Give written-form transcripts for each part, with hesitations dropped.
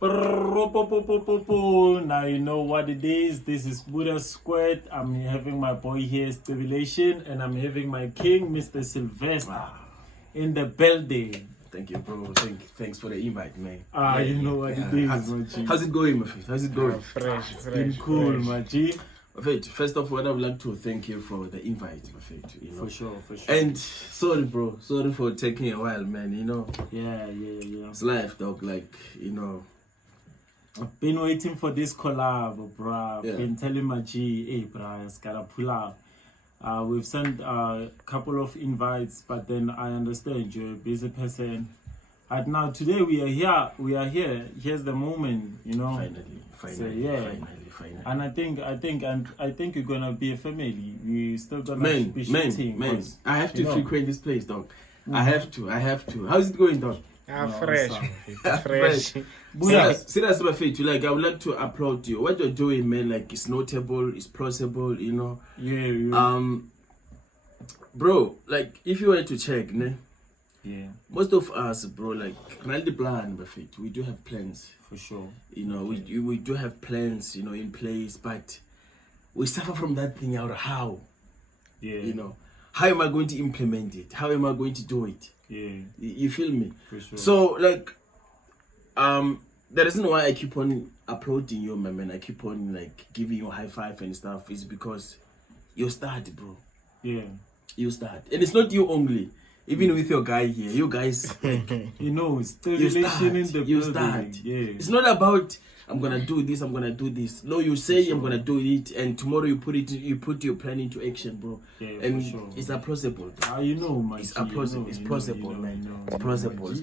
Now you know what it is. This is Buddha Squared. I'm having my boy here, Stimulation, and I'm having my king, Mr. Sylvester, in the building. Thank you, bro. Thanks for the invite, man. You know what it is, my G. How's it going, my friend? How's it going? Fresh. Been cool, my G. My friend, first of all, I would like to thank you for the invite, my friend. You know? For sure. And sorry, bro. Sorry for taking a while, man. You know. Yeah. It's life, dog. Like, you know. I've been waiting for this collab, bro. Yeah. Been telling my G, hey, bro, it's gotta pull up. We've sent a couple of invites, but then I understand you're a busy person. And now today we are here. Here's the moment, you know. Finally. So, yeah. Finally. And I think you're gonna be a family. We still gonna be man. shooting. I have to frequent this place, dog. I have to. How's it going, dog? Fresh. Serious, my faith. Like, I would like to applaud you. What you're doing, man, like, it's notable, it's plausible, you know. Yeah. Bro, like, if you were to check, ne? Yeah. Most of us, bro, like, really plan, my faith. We do have plans. For sure. You know, we do have plans, you know, in place, but we suffer from that thing out. How? Yeah. You know, how am I going to implement it? How am I going to do it? Yeah. You feel me? For sure. So, like, the reason why I keep on applauding you, my man, I keep on, like, giving you a high five and stuff is because you start, bro. Yeah. You start. And it's not you only. Even with your guy here, you guys, like, you know, still relation in the you building. start. Yeah. It's not about I'm gonna do this, I'm gonna do this. No, you say I'm gonna do it, and tomorrow you put your plan into action, bro. Yeah, and for sure. it's plausible. You know, man. It's plausible, man. It's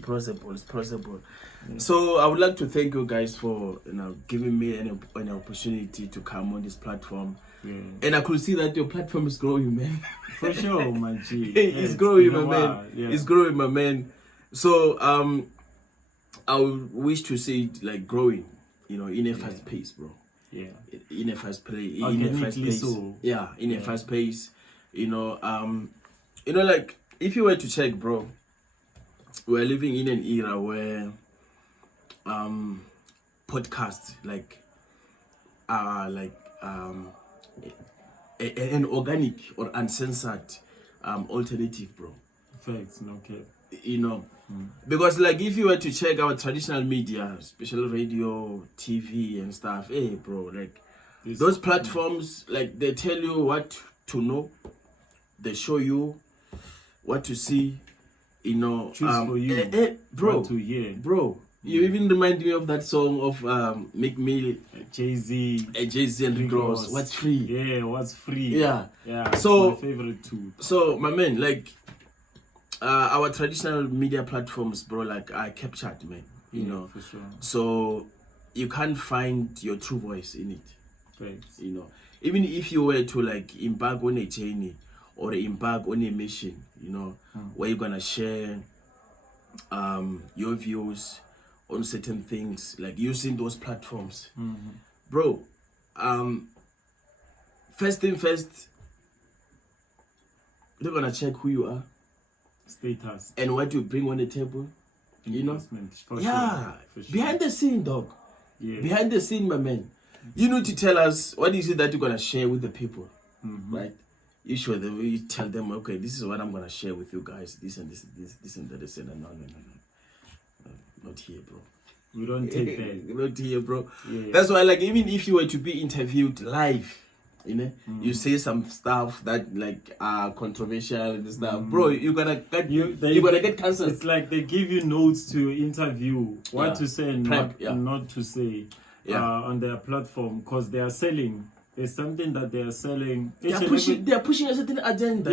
plausible. Yeah. So I would like to thank you guys for, you know, giving me an opportunity to come on this platform. Yeah. And I could see that your platform is growing, man. For sure, my G. It's growing, my man. Yeah. It's growing, my man. So I would wish to see it like growing, you know, in a fast pace, bro. Yeah. In a fast pace. So. Yeah, in a fast pace. You know, like, if you were to check, bro, we're living in an era where podcasts are an organic or uncensored alternative, bro. Facts, no cap. You know, because, like, if you were to check our traditional media, especially radio, TV and stuff, hey, bro, like, those platforms, like, they tell you what to know, they show you what to see, you know. Choose for you, bro, what to hear. Bro, you even remind me of that song of Make Me, Jay-Z and Rick Ross. What's free? Yeah, what's free? Yeah. So my favorite too. So, my man, like, our traditional media platforms, bro, like, are captured, man. You know. For sure. So you can't find your true voice in it. Thanks. You know, even if you were to, like, embark on a journey or embark on a mission, you know, where you're gonna share your views on certain things, like using those platforms, bro. First thing first, they're gonna check who you are, status, and what you bring on the table. You know, for yeah, sure. Behind the scene, dog. Yeah. Behind the scene, my man. You need to tell us what is it that you're gonna share with the people, right? You show them, you tell them, okay, this is what I'm gonna share with you guys. This and this and that. They say, no, not here, bro. We don't take that. Not here, bro. Yeah. That's why, like, even if you were to be interviewed live, you know, you say some stuff that, like, are controversial and stuff, bro. You're gonna get cancelled. It's like they give you notes to interview what to say and not to say on their platform, because they are selling. There's something that they are selling. They are pushing a certain agenda.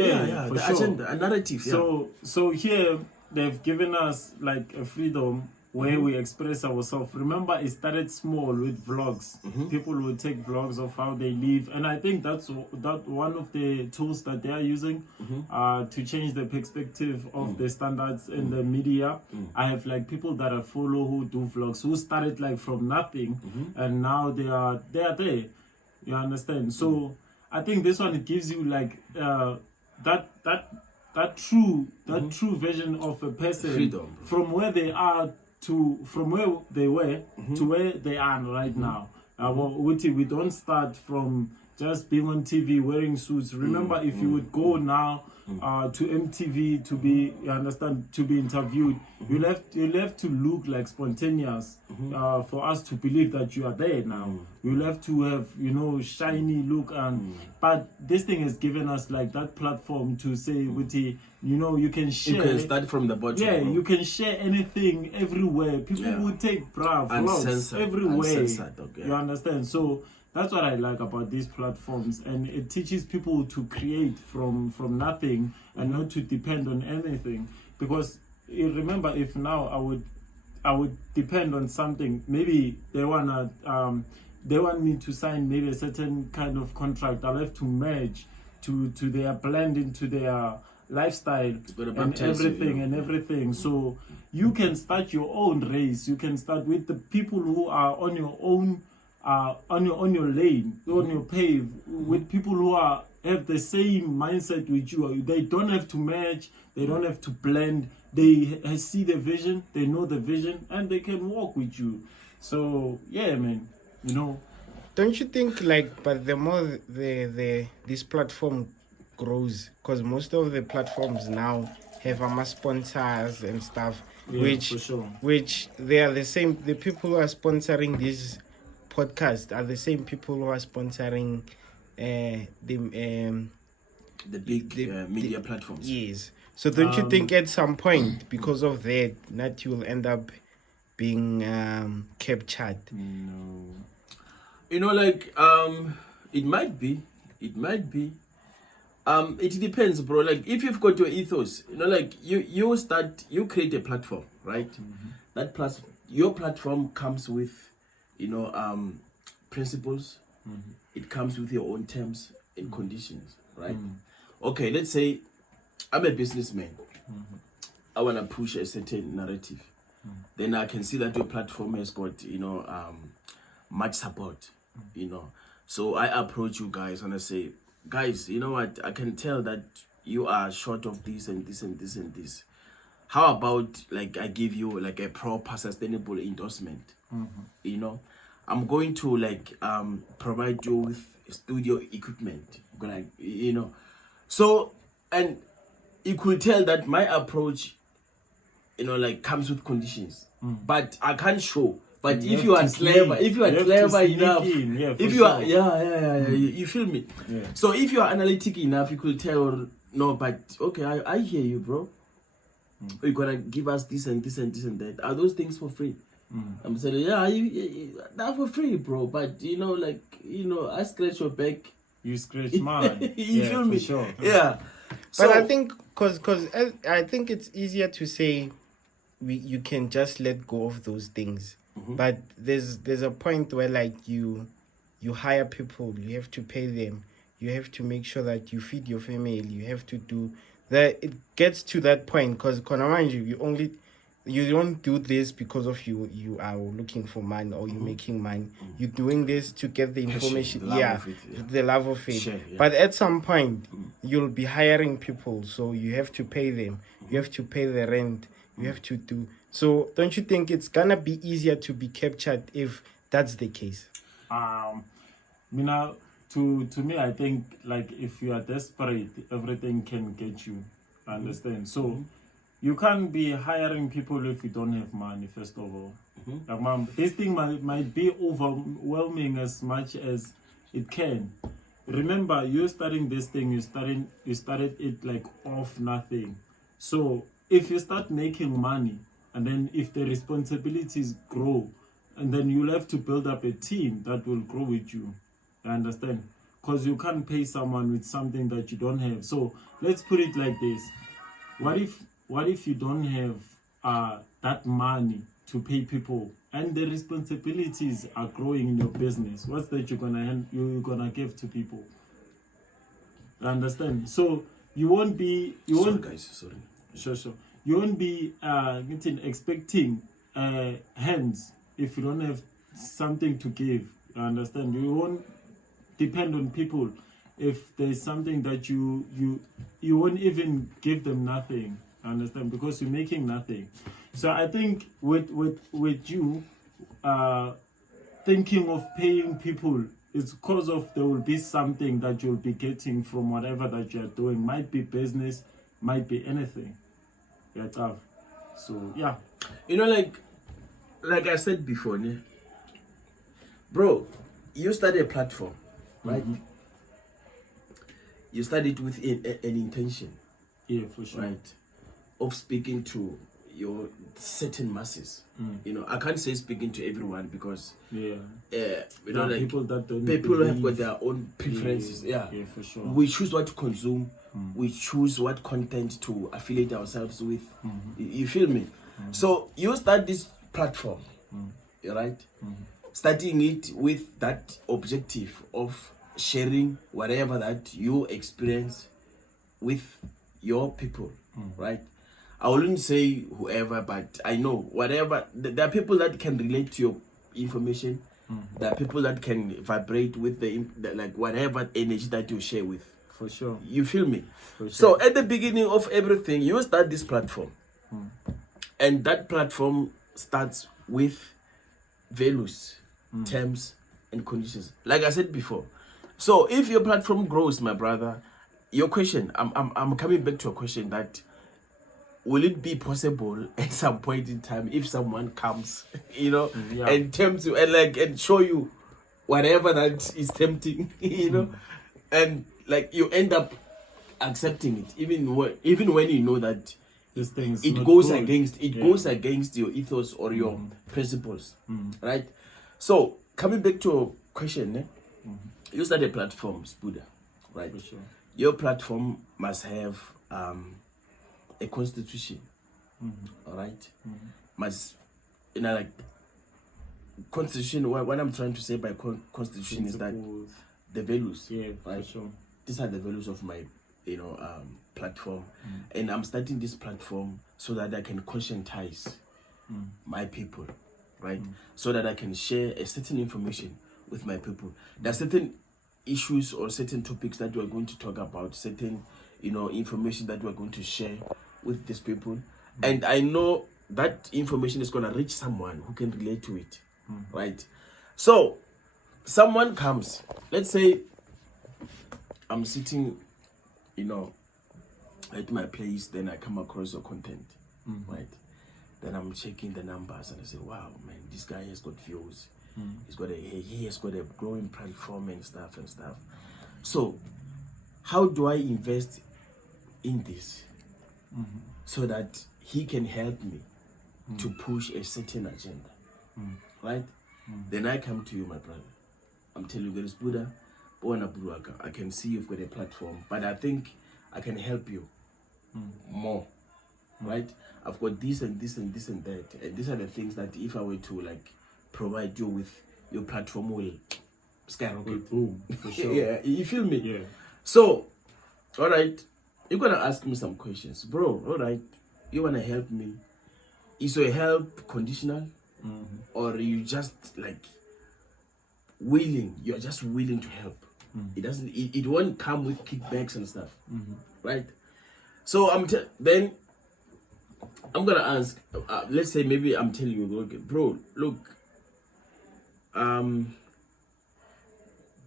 For sure. Agenda, a narrative. So here they've given us, like, a freedom where we express ourselves. Remember, it started small with vlogs. People would take vlogs of how they live, and I think that's one of the tools that they are using to change the perspective of the standards in the media. I have, like, people that I follow who do vlogs who started, like, from nothing, and now they are there. You understand? So I think this one, it gives you, like, that true version of a person, freedom, from where they are from where they were to where they are right now. We don't start from just being on TV wearing suits. Remember, if you would go now to MTV to be, to be interviewed, you'll have to look like spontaneous for us to believe that you are there now. You'll have to have, shiny look, but this thing has given us like that platform to say, you can share. You can start from the bottom. Yeah, you can share anything everywhere. People will take vlogs everywhere. Okay. You understand? So that's what I like about these platforms, and it teaches people to create from nothing and not to depend on anything. Because remember, if now I would depend on something, maybe they want me to sign maybe a certain kind of contract. I'll have to merge to their blend into their lifestyle and everything. So you can start your own race. You can start with the people who are on your own. On your lane, on your pave, with people who have the same mindset with you. They don't have to match, they don't have to blend. They see the vision, they know the vision, and they can walk with you. So yeah, man, Don't you think but the more this platform grows, because most of the platforms now have sponsors and stuff, which they are the same. The people who are sponsoring these podcast are the same people who are sponsoring the big media platforms. Yes. So don't you think at some point, because of that you will end up being captured? No. It might be. It depends, bro. Like, if you've got your ethos, you create a platform, right? That your platform comes with principles. It comes with your own terms and conditions, right? Okay, let's say I'm a businessman. I want to push a certain narrative. Then I can see that your platform has got much support, so I approach you guys and I say, guys, you know what, I can tell that you are short of this and this and this and this. How about I give you a proper sustainable endorsement? I'm going to provide you with studio equipment, so, and you could tell that my approach comes with conditions, but I can't show. But if you are clever, enough, you feel me? Yeah. So if you are analytic enough, you could tell, no, but okay, I hear you, bro. You're gonna give us this and this and this and that. Are those things for free? I'm saying, they're for free, bro. But I scratch your back, you scratch mine. You feel me? Sure. Yeah. But I think, cause I think it's easier to say you can just let go of those things. But there's a point where you hire people, you have to pay them, you have to make sure that you feed your family, you have to do that. It gets to that point because, mind you don't do this because of you are looking for money or you're making money. You're doing this to get the information, the love of it. Sure, yeah. But at some point, you'll be hiring people, so you have to pay them. You have to pay the rent. You have to do. So don't you think it's gonna be easier to be captured if that's the case? To me, I think if you are desperate, everything can get you. Understand? So you can't be hiring people if you don't have money, first of all. This thing might be overwhelming as much as it can. Remember, you're starting this thing, you started it off nothing. So if you start making money, and then if the responsibilities grow, and then you'll have to build up a team that will grow with you. You understand? Because you can't pay someone with something that you don't have. So let's put it like this. What if you don't have that money to pay people and the responsibilities are growing in your business? What's that you're gonna give to people? You understand? So you won't be Sure. You won't be expecting hands if you don't have something to give. You understand? You won't depend on people if there's something that you won't even give them nothing. Understand? Because you're making nothing. So I think with you thinking of paying people, it's because of there will be something that you'll be getting from whatever that you're doing. Might be business, might be anything. Yeah, tough. So yeah. You know, like I said before, ne? Bro, you study a platform, right? You studied with an intention. Yeah, for sure. Right, of speaking to your certain masses. You know, I can't say speaking to everyone because Yeah. you know, like people that don't people have believe. got their own preferences. Yeah, Yeah, for sure. we choose what to consume. We choose what content to affiliate ourselves with. You feel me? So you start this platform, right? Starting it with that objective of sharing whatever that you experience with your people, right? I wouldn't say whoever, but I know whatever. There are people that can relate to your information. There are people that can vibrate with the like whatever energy that you share with. For sure. You feel me? For sure. So at the beginning of everything, you start this platform, and that platform starts with values, terms, and conditions. Like I said before. So if your platform grows, my brother, your question, I'm coming back to a question that will it be possible at some point in time if someone comes, you know, and tempt you and show you whatever that is tempting, you know, and like you end up accepting it, even when you know that these things it not goes good. goes against your ethos or your principles, right? So coming back to your question, you start a platform, Buddha, right? For sure. Your platform must have a constitution, all right? Must, you know, like constitution. What I'm trying to say by constitution is that Principles. the values, Yeah, right? for sure. These are the values of my, you know, platform, and I'm starting this platform so that I can conscientize my people, right? So that I can share a certain information with my people. There are certain issues or certain topics that we're going to talk about, certain, you know, information that we're going to share with these people, and I know that information is going to reach someone who can relate to it, right? So someone comes, let's say I'm sitting, you know, at my place, then I come across your content, right? Then I'm checking the numbers and I say, wow, man, this guy has got views. He has got a growing platform and stuff. So how do I invest in this so that he can help me to push a certain agenda, right? Then I come to you, my brother. I'm telling you, there is Buddha, I can see you've got a platform, but I think I can help you more, right? I've got this and this and this and that, and these are the things that if I were to like provide you with, your platform will skyrocket. Boom, for sure. Yeah, you feel me? Yeah. So, all right, you're gonna ask me some questions, bro. All right, you wanna help me? Is your help conditional, or you just like willing? You're just willing to help. It doesn't. It won't come with kickbacks and stuff, right? So then I'm gonna ask. Let's say maybe I'm telling you, okay, bro, look.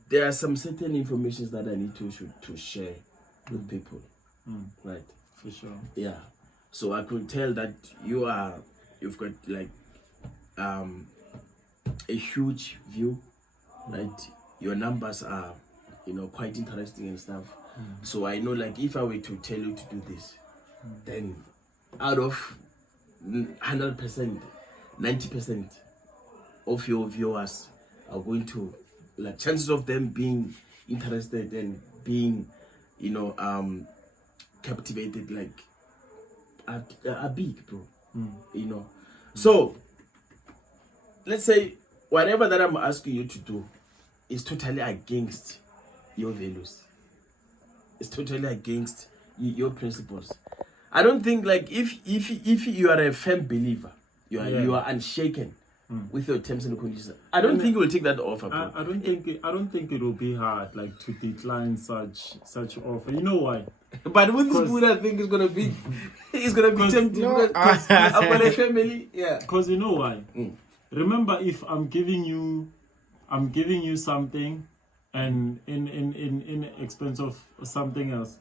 There are some certain informations that I need to share with people, right? For sure. Yeah. So I could tell that you've got like a huge view, right? Your numbers are, you know, quite interesting and stuff. So I know, like, if I were to tell you to do this, then out of 100%, 90% of your viewers are going to, like, chances of them being interested and being, you know, captivated, like, are big, bro. You know. So let's say whatever that I'm asking you to do is totally against your values. It's totally against your principles. I don't think, like, if you are a firm believer, you are unshaken with your terms and conditions. I don't think we'll take that offer, bro. I don't think it will be hard like to decline such offer. You know why? But with this food, I think it's gonna be tempting because I've got a family. Yeah. Because you know why? Remember, if I'm giving you something, and in expense of something else,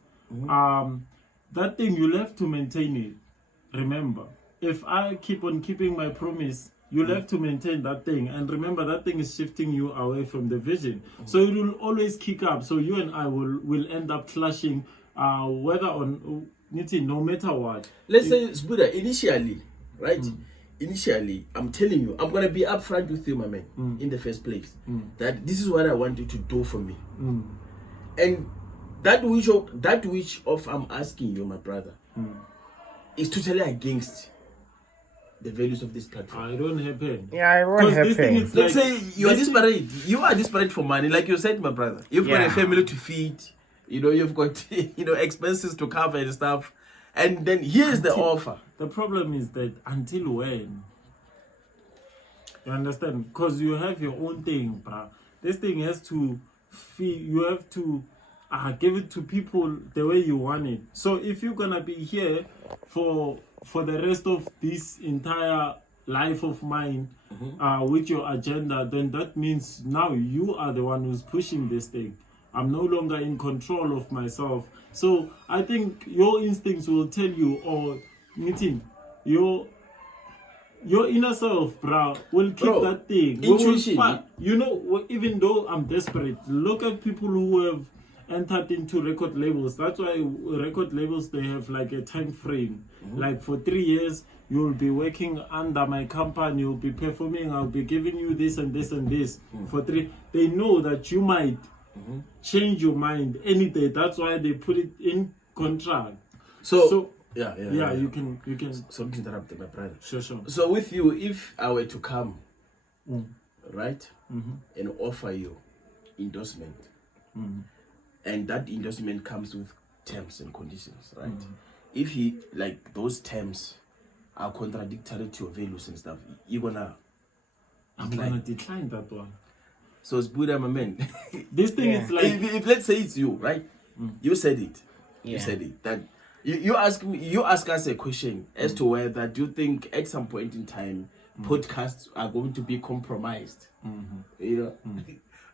that thing you'll have to maintain it. Remember, if I keep on keeping my promise, you'll have to maintain that thing. And remember, that thing is shifting you away from the vision. So it will always kick up. So you and I will end up clashing, whether on no matter what. Let's say, Buddha, initially, right? Initially, I'm telling you, I'm gonna be upfront with you, my man, in the first place. That this is what I want you to do for me. And that which of I'm asking you, my brother, is totally against the values of this platform. I don't happen. Yeah, it won't happen. Let's say you are desperate. You are desperate for money, like you said, my brother. You've got a family to feed. You've got expenses to cover and stuff. And then here's the offer. The problem is that until when? You understand? Because you have your own thing, bruh. This thing has to feed. You have to give it to people the way you want it. So if you're gonna be here for the rest of this entire life of mine, with your agenda, then that means now you are the one who's pushing this thing. I'm no longer in control of myself. So I think your instincts will tell you, or meeting your inner self, bro, will keep that thing. Intuition. Even though I'm desperate, look at people who have entered into record labels. That's why record labels, they have like a time frame. Like for 3 years, you'll be working under my company, you'll be performing, I'll be giving you this and this and this. For 3, they know that you might change your mind any day. That's why they put it in contract. So yeah. You can. Sorry to interrupt, my brother. Sure. So with you, if I were to come, right, and offer you endorsement, and that endorsement comes with terms and conditions, right? If those terms are contradictory to your values and stuff, I'm gonna decline that one. So it's Buddha, my man. This thing is like, if let's say it's you, right? You said it. You said it. That you ask us a question as to whether do you think at some point in time podcasts are going to be compromised?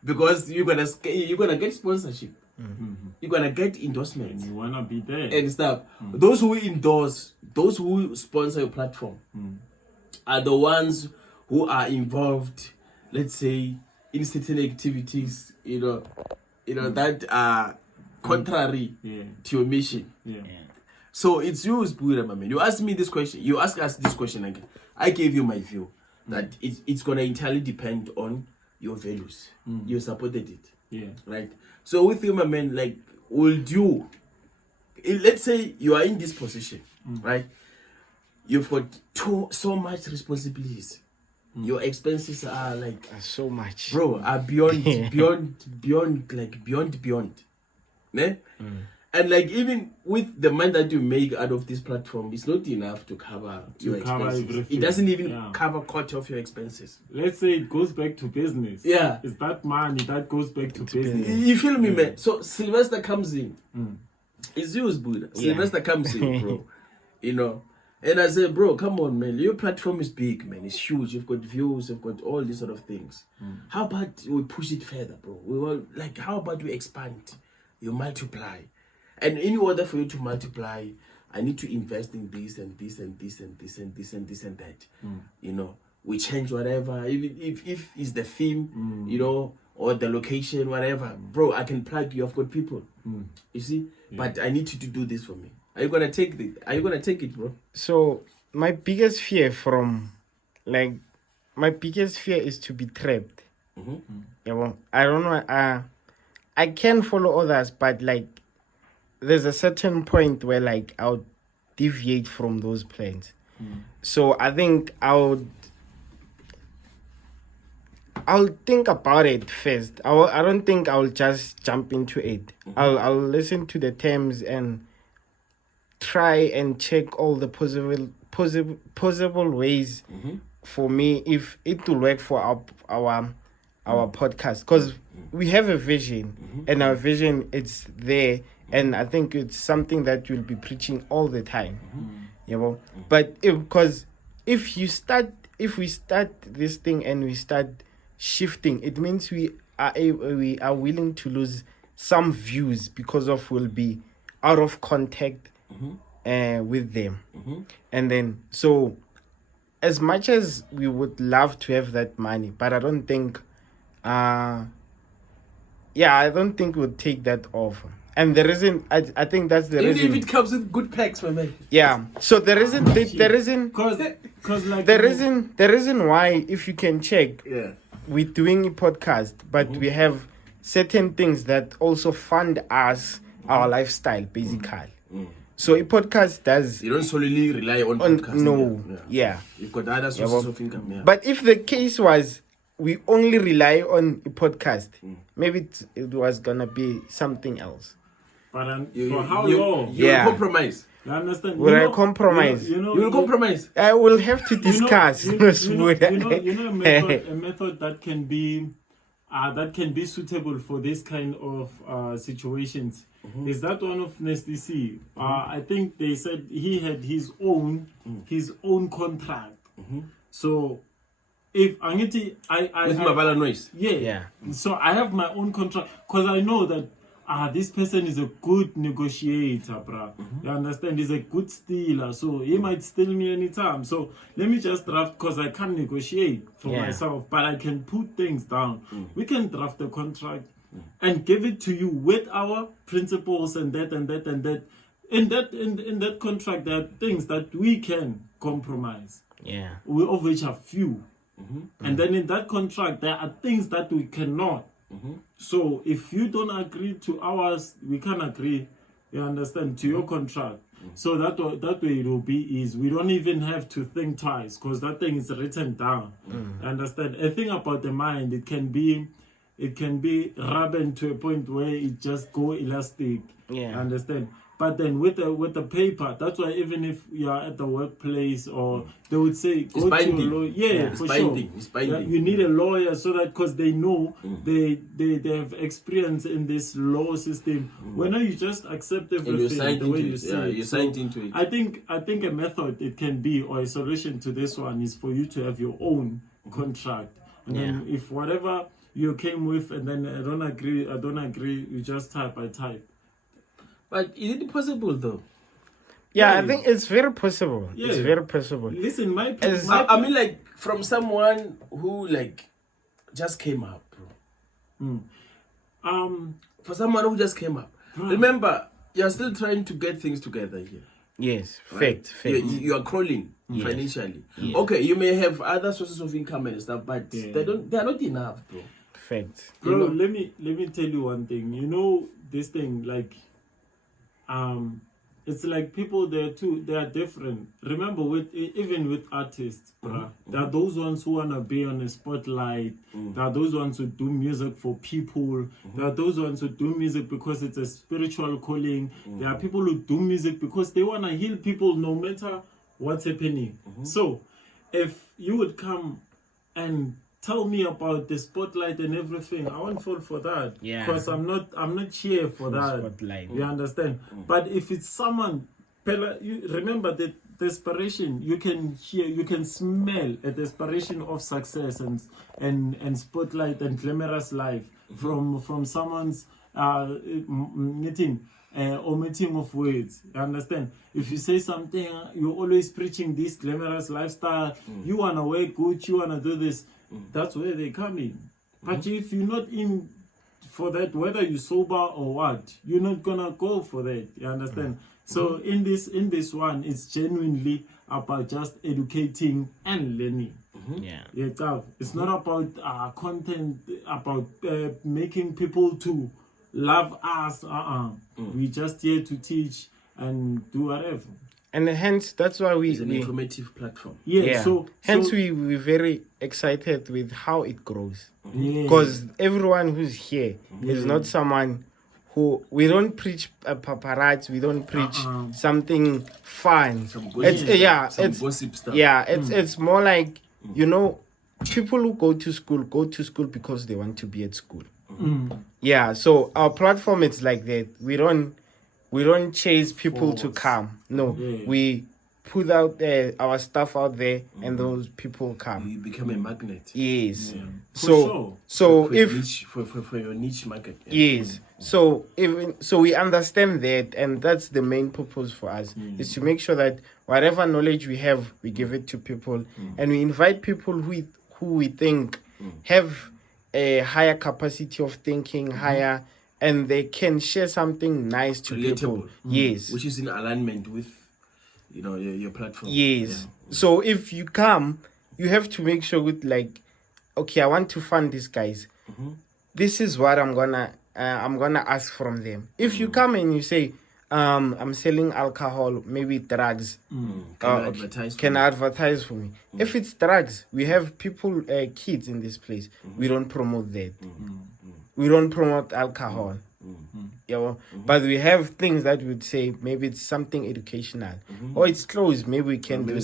Because you're gonna get sponsorship. You're gonna get endorsement. And you wanna be there and stuff. Those who endorse, those who sponsor your platform, are the ones who are involved, let's say, in certain activities, that are contrary to your mission. So it's you, Buddha, my man. You asked me this question. You ask us this question again. I gave you my view that it's gonna entirely depend on your values. You supported it, right? So with you, my man, like, let's say you are in this position, right? You've got so much responsibilities. Your expenses are like so much, bro, are beyond, beyond. Ne? And like, even with the money that you make out of this platform, it's not enough to cover your expenses. Everything. It doesn't even cover quarter of your expenses. Let's say it goes back to business. Yeah. It's that money that goes back to business. You feel me, man? So Sylvester comes in. It's yours, Buddha. Sylvester comes in, bro. And I said, bro, come on, man. Your platform is big, man. It's huge. You've got views. You've got all these sort of things. How about we push it further, bro? How about we expand? You multiply. And in order for you to multiply, I need to invest in this and this and this and this and this and this and that. We change whatever. If it's the theme, or the location, whatever. Bro, I can plug you. I've got people. You see? But I need you to do this for me. Are you gonna take it, bro? So my biggest fear is to be trapped. I don't know. I can follow others, but like, there's a certain point where like I'll deviate from those plans. So I think I'll think about it first. I don't think I'll just jump into it. I'll listen to the terms and try and check all the possible ways for me, if it will work for our podcast, because we have a vision, and our vision it's there, and I think it's something that you'll be preaching all the time, you know. But because if we start this thing and we start shifting, it means we are willing to lose some views because of we'll be out of contact with them, and then so as much as we would love to have that money, but I don't think I don't think we'll take that offer. And the reason I think that's the Even reason. if it comes with good packs, my man. Yeah. So the reason Cause like the reason why, if you can check, Yeah. we're doing a podcast, but we have certain things that also fund us, our lifestyle, basically. So a podcast does You don't solely rely on podcasts. no, Yeah. yeah. You've got other sources of income. Yeah. But if the case was we only rely on a podcast, maybe it was gonna be something else. But You- for how you- long? You Yeah. will compromise. You understand? Will I compromise? You know, You will compromise. I will have to you know- discuss. you know a method that can be suitable for this kind of situations. Is that one of Nasty C? I think they said he had his own contract. So if Angiti, With Mavala noise. Yeah. So I have my own contract because I know that this person is a good negotiator, bruh. You understand? He's a good stealer, so he might steal me anytime. So let me just draft, because I can't negotiate for myself, but I can put things down. We can draft a contract and give it to you with our principles and that and that and that. In that contract, there are things that we can compromise. Yeah. Of which are few. And then in that contract, there are things that we cannot. So if you don't agree to ours, we can agree, you understand, to your contract. So that way it will be is we don't even have to think twice, because that thing is written down. You understand? A thing about the mind, it can be rubbing to a point where it just go elastic. Yeah. You understand? But then with the paper, that's why even if you are at the workplace, or they would say go to a lawyer. It's for binding. sure. It's binding. Yeah, you need a lawyer so that, because they know they have experience in this law system. When you just accept everything the way you say it. You signed into it. I think a method it can be, or a solution to this one, is for you to have your own contract. And then if whatever you came with, and then I don't agree, you just type. But is it possible though? Yeah, I think it's very possible. Yeah. It's very possible. Listen, I mean, like, from someone who like just came up, bro. For someone who just came up. Remember, you're still trying to get things together here. Yes, Right? fact. You are crawling financially. Okay, you may have other sources of income and stuff, but they are not enough, bro. Fact. Bro, let me tell you one thing. You know, this thing, like, it's like people there too, they are different. Remember, even with artists, bruh, there are those ones who wanna be on the spotlight. There are those ones who do music for people. There are those ones who do music because it's a spiritual calling. There are people who do music because they wanna heal people no matter what's happening. So if you would come and tell me about the spotlight and everything, I won't fall for that. Yeah. Because I'm not here for that. Spotlight. You understand? But if it's someone, you remember the desperation, you can hear, you can smell a desperation of success and spotlight and glamorous life from someone's omitting of words. You understand? If you say something, you're always preaching this glamorous lifestyle, you wanna wear Gucci, you wanna do this. That's where they come in. But if you're not in for that, whether you're sober or what, you're not gonna go for that. You understand? So in this one, it's genuinely about just educating and learning. Yeah, it's not about content, about making people to love us. We just here to teach and do whatever. And hence, that's why It's an informative platform. we're very excited with how it grows. Yeah. Because everyone who's here is not someone who, we don't preach paparazzi, we don't preach something fun. Some gossip, It's gossip stuff. it's more like you know, people who go to school because they want to be at school. Yeah, so our platform is like that. We don't chase people to come. No, we put out our stuff out there, and those people come. You become a magnet. Yes. For So if niche, for your niche market. yes, so we understand that, and that's the main purpose for us is to make sure that whatever knowledge we have, we give it to people, and we invite people who we think have a higher capacity of thinking, higher, and they can share something nice to people. Yes, which is in alignment with, you know, your platform. Yes. So if you come, you have to make sure with like, okay, I want to fund these guys. This is what I'm gonna ask from them. If you come and you say, I'm selling alcohol, maybe drugs. Can I advertise for me? If it's drugs, we have people, kids in this place. We don't promote that. We don't promote alcohol. Yeah, but we have things that would say maybe it's something educational, or it's closed. Maybe we can do that.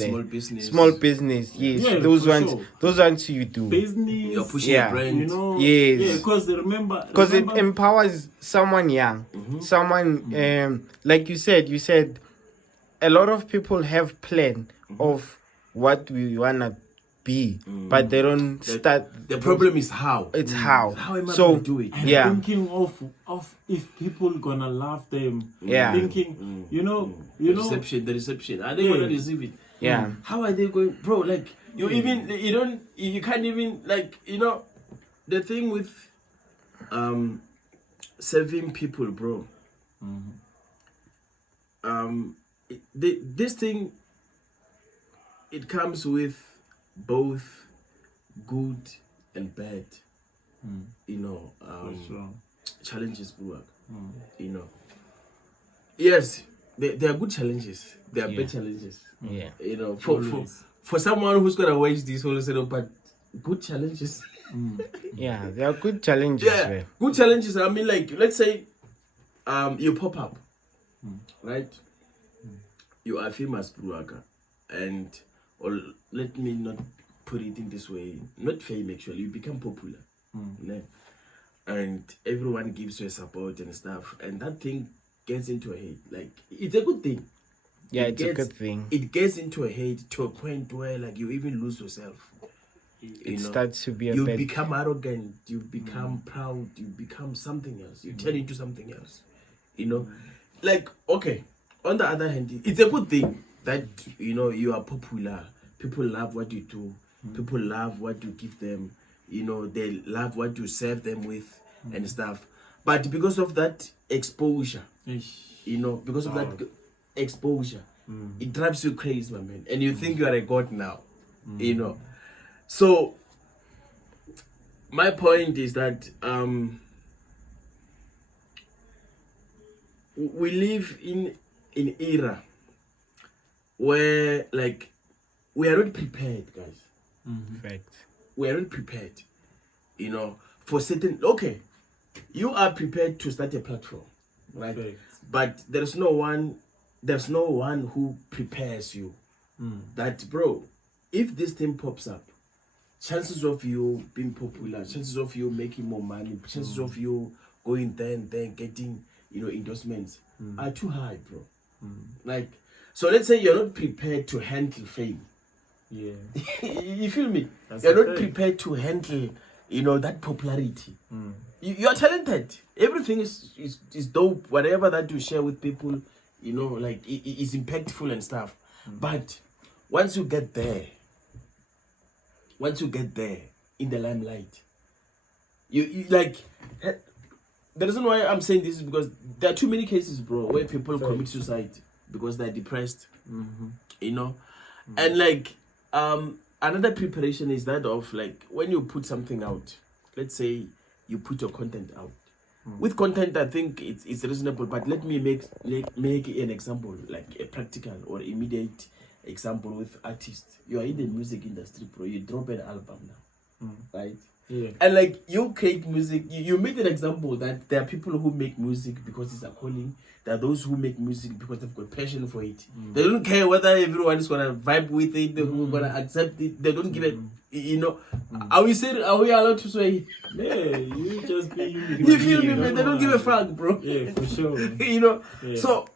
Small business, yes. Yeah, those sure. ones you do. Business, you're pushing a brand. you know. Yes. Yeah, because It empowers someone young, someone like you said, a lot of people have plan of what we wanna be, but they don't start. The problem is how. It's how. How am I going to do it? And thinking of if people gonna love them. Yeah. Thinking, the reception. Are they gonna receive it? Yeah. How are they going, bro? Like you can't even, like, you know, the thing with serving people, bro. This thing, it comes with both good and bad, you know, challenges, bro. You know, yes, there are good challenges, there are bad challenges. Yeah, you know, for someone who's gonna wage this whole setup, but good challenges. Yeah, there are good challenges. Yeah, good challenges. I mean, like, let's say, you pop up, right? You are famous brewer, and or let me not put it in this way, not fame actually. You become popular, and everyone gives you support and stuff, and that thing gets into a head. Like, it's a good thing. Yeah, it's a good thing. It gets into a head to a point where, like, you even lose yourself. It starts to be you become arrogant, you become proud, you become something else, you turn into something else, you know. Like, okay, on the other hand, it's a good thing that, you know, you are popular, people love what you do, people love what you give them, you know, they love what you serve them with and stuff. But because of that exposure, you know, because of that exposure, it drives you crazy, my man, and you think you are a god now, you know. So my point is that we live in an era where, like, we are not prepared, guys. Fact. We are not prepared, you know, for certain. Okay, you are prepared to start a platform, right? Fact. But there's no one who prepares you. That, bro, if this thing pops up, chances of you being popular, chances of you making more money, chances of you going there and then getting, you know, endorsements are too high, bro. Like, so let's say you're not prepared to handle fame. Yeah. You feel me? That's you're not thing. prepared to handle, you know, that popularity. You are talented. Everything is dope. Whatever that you share with people, you know, like, it is impactful and stuff. But once you get there in the limelight, you like, the reason why I'm saying this is because there are too many cases, bro, where people commit suicide because they're depressed, you know. And like, another preparation is that of, like, when you put something out, let's say you put your content out. With content, I think it's reasonable, but let me make an example, like a practical or immediate example with artists. You are in the music industry, bro. You drop an album now. right? Yeah. And like you create music, you made an example that there are people who make music because it's a calling. There are those who make music because they've got passion for it. They don't care whether everyone is gonna vibe with it, they're gonna accept it. They don't give it. You know, are we allowed to say? Yeah, you just be You feel me, man? They don't give a fuck, bro. Yeah, for sure. You know, Yeah. so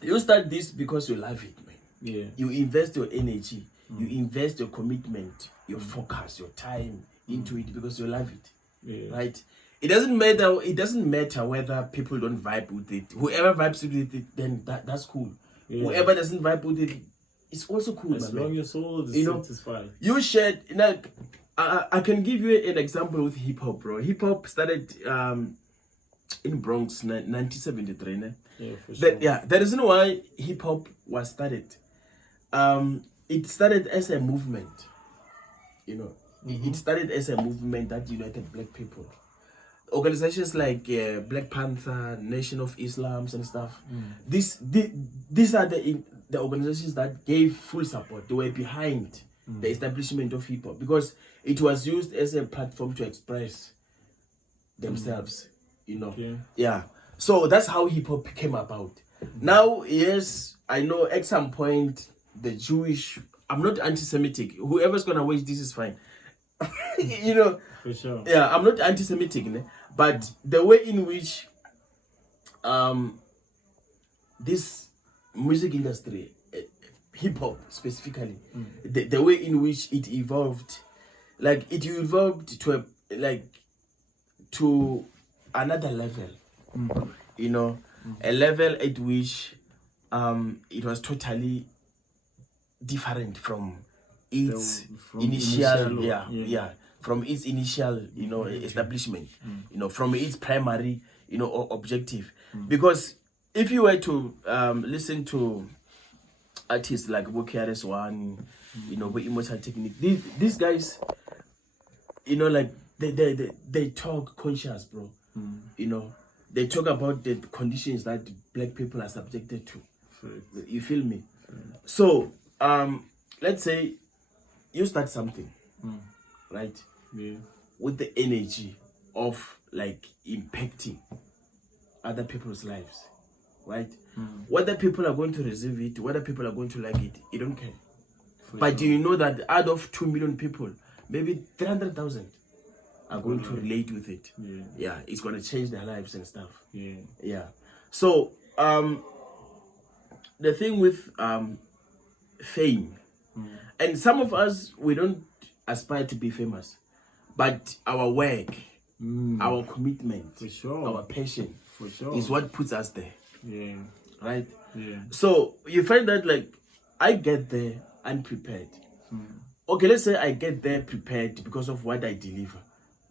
you start this because you love it, man. Yeah. You invest your energy, you invest your commitment, your focus, your time into it because you love it. Yeah. Right? It doesn't matter whether people don't vibe with it. Whoever vibes with it, then that's cool. Yeah. Whoever doesn't vibe with it, it's also cool. As man. long as your soul is You know, satisfied. You shared, like, I can give you an example with hip hop, bro. Hip hop started in Bronx, 1973. Ne? Yeah, for sure. The reason why hip hop was started, it started as a movement. You know, it started as a movement that united black people. Organizations like Black Panther, Nation of Islam, and stuff. These are the organizations that gave full support. They were behind the establishment of hip hop because it was used as a platform to express themselves. You know, yeah. So that's how hip hop came about. Now, yes, I know at some point the Jewish. I'm not anti-Semitic. Whoever's gonna watch this is fine. You know. For sure. Yeah, I'm not anti-Semitic, but the way in which this music industry, hip hop specifically, the way in which it evolved, like it evolved to another level, you know, a level at which it was totally different from its initial from its initial, establishment, from its primary, objective. Because if you were to listen to artists like Wokiaris One, Immortal Technique, these guys, like they talk conscious, bro. They talk about the conditions that black people are subjected to. You feel me? So let's say you start something, right? Yeah. With the energy of like impacting other people's lives, right? Whether people are going to receive it, whether people are going to like it, you don't care. But do you know that out of 2 million people, maybe 300,000 are going to relate with it? Yeah, it's going to change their lives and stuff. Yeah. So the thing with fame, and some of us, we don't aspire to be famous, but our work, our commitment, for sure, our passion, for sure, is what puts us there. Yeah. Right? Yeah. So you find that like I get there unprepared. Okay, let's say I get there prepared because of what I deliver,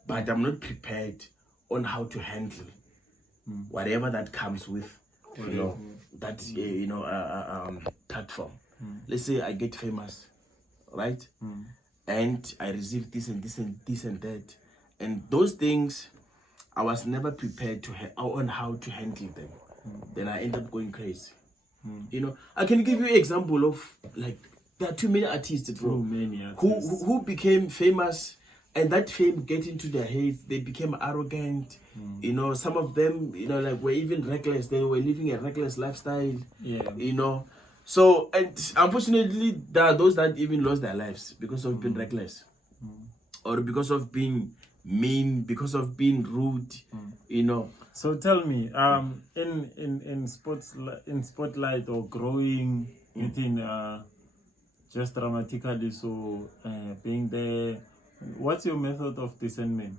but I'm not prepared on how to handle whatever that comes with that platform. Let's say I get famous, right? And I receive this and this and this and that, and those things I was never prepared to on how to handle them. Then I end up going crazy. I can give you an example of like there are too many artists, bro, who became famous, and that fame get into their heads. They became arrogant. Some of them, like were even reckless. They were living a reckless lifestyle. So, and unfortunately, there are those that even lost their lives because of being reckless, or because of being mean, because of being rude. So tell me, in spotlight or growing within just dramatically, so being there, what's your method of discernment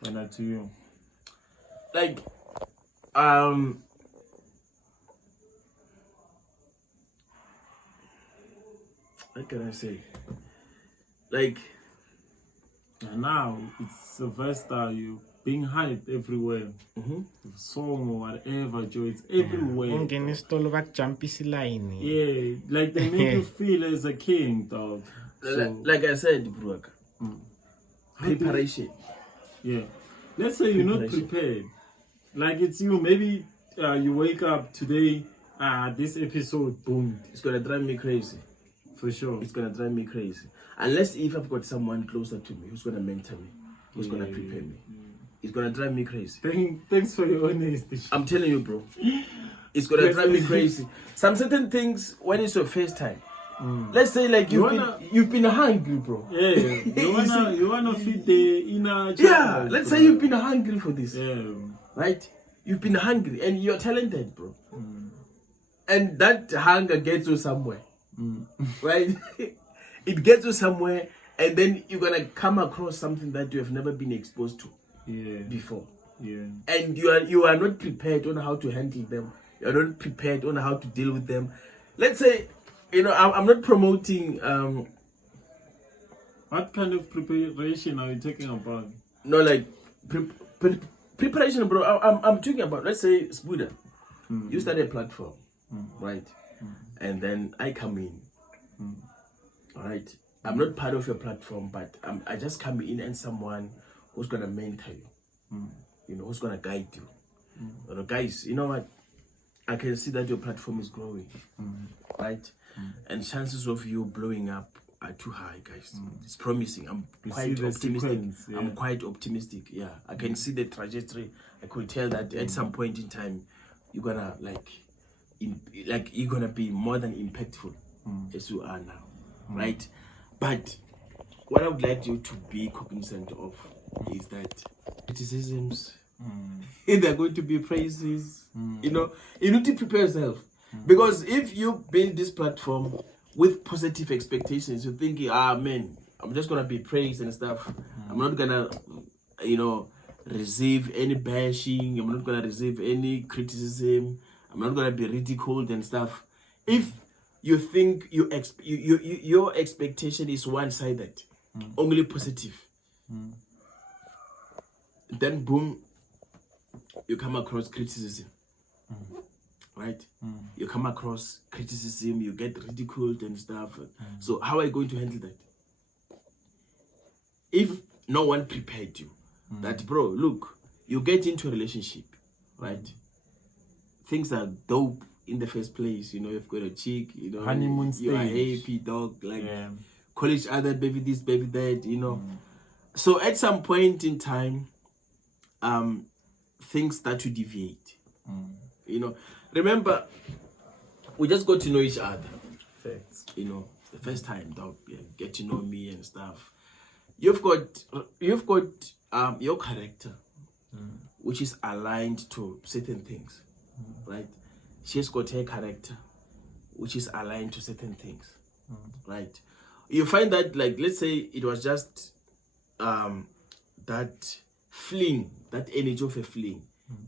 when I to you? Like, what can I say? Like, now it's Sylvester, you being hyped everywhere. Song or whatever, Joe, it's everywhere. Yeah, like they make you feel as a king, dog. So, like I said, bro, preparation. Yeah. Let's say you're not prepared. Like it's you, maybe you wake up today, this episode, boom. It's gonna drive me crazy. For sure. It's gonna drive me crazy. Unless if I've got someone closer to me who's gonna mentor me, who's gonna prepare me. It's gonna drive me crazy. Thanks for your honesty. I'm telling you, bro. It's gonna drive me crazy. Some certain things when it's your first time. Let's say like you've been hungry, bro. Yeah, you wanna feed the inner child. Yeah, let's say you've been hungry for this. Yeah. Right? You've been hungry and you're talented, bro. And that hunger gets you somewhere. Right? It gets you somewhere, and then you're gonna come across something that you have never been exposed to before. Yeah. And you are not prepared on how to handle them. You're not prepared on how to deal with them. Let's say, I'm not promoting What kind of preparation are you talking about? no, like preparation, bro. I'm talking about, let's say, Spuda. You start a platform, right? And then I come in. All right. I'm not part of your platform, but I just come in and someone who's gonna mentor you, who's gonna guide you. Guys, you know what? I can see that your platform is growing, right? And chances of you blowing up are too high, guys. It's promising. I'm quite optimistic. I'm quite optimistic. Yeah, I can see the trajectory. I could tell that at some point in time, you're gonna you're gonna be more than impactful as you are now, right? But what I would like you to be cognizant of is that criticisms, they're going to be praises. You need to prepare yourself. Because if you build this platform with positive expectations, you're thinking, man, I'm just gonna be praised and stuff. I'm not gonna, receive any bashing. I'm not gonna receive any criticism. I'm not gonna be ridiculed and stuff. If you think your expectation is one-sided, only positive, then boom, you come across criticism. Right? You come across criticism, you get ridiculed and stuff. So how are you going to handle that? If no one prepared you, that bro, look, you get into a relationship, right? Things are dope in the first place, you've got a chick, honeymoon you are stage. happy, dog, call each other, baby this, baby that, So at some point in time, things start to deviate. Remember, we just got to know each other. Facts. The first time, dog, get to know me and stuff. You've got your character, which is aligned to certain things, right? She's got her character, which is aligned to certain things, right? You find that, like, let's say it was just that fling, that energy of a fling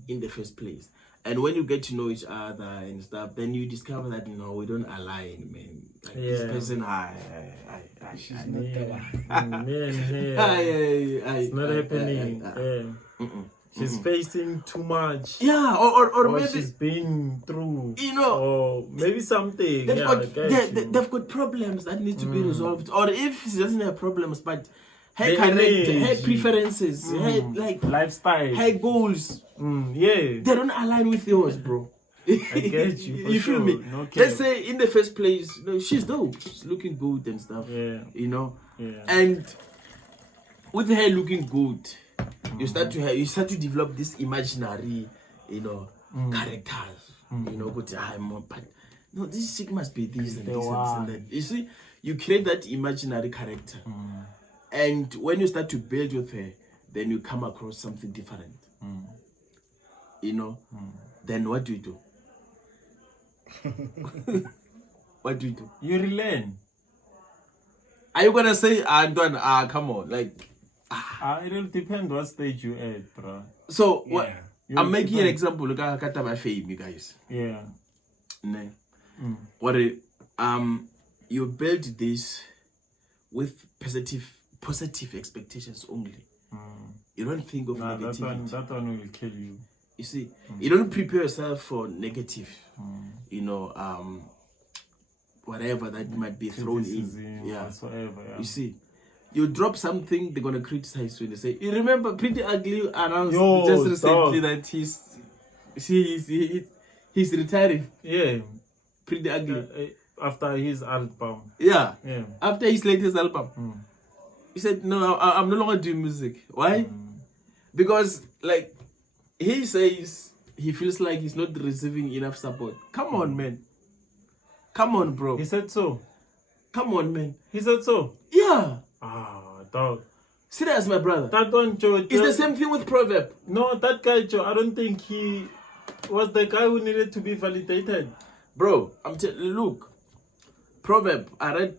in the first place. And when you get to know each other and stuff, then you discover that, we don't align, man. Like, this person, she's not it's not happening. She's facing too much. Yeah, or maybe she's been through, or maybe something. They've got problems that need to be resolved. Or if she doesn't have problems, but her character, her preferences, her lifestyle, her goals, they don't align with yours, bro. I get you. You feel me? Okay. Let's say in the first place, she's dope, she's looking good and stuff. And with her looking good, you start to develop this imaginary, characters. But no, this chick must be this and this and that. You see, you create that imaginary character. And when you start to build with her, then you come across something different. Then what do you do? What do you do? You relearn. Are you gonna say, Antoine, come on, like... It will depend what stage you at, bro. So, what? I'm making an example. Look at my fame, you guys. Yeah. What you build this with positive expectations only. You don't think of negativity. That one will kill you. You see, you don't prepare yourself for negative, whatever that might be thrown in. Yeah. Whatsoever, yeah. You see, you drop something, they're gonna criticize you. They say, you remember Pretty Ugly announced just recently that he's retiring. Yeah. Pretty Ugly. after his album. Yeah. Yeah. After his latest album. He said, no, I'm no longer doing music. Why? Because, like, he says he feels like he's not receiving enough support. Come on, man. Come on, bro. He said so. Come on, man. He said so. Yeah. Dog. Serious, my brother. That one, Joe. It's the same thing with Proverb. No, that guy, Joe, I don't think he was the guy who needed to be validated. Bro, look. Proverb, I read...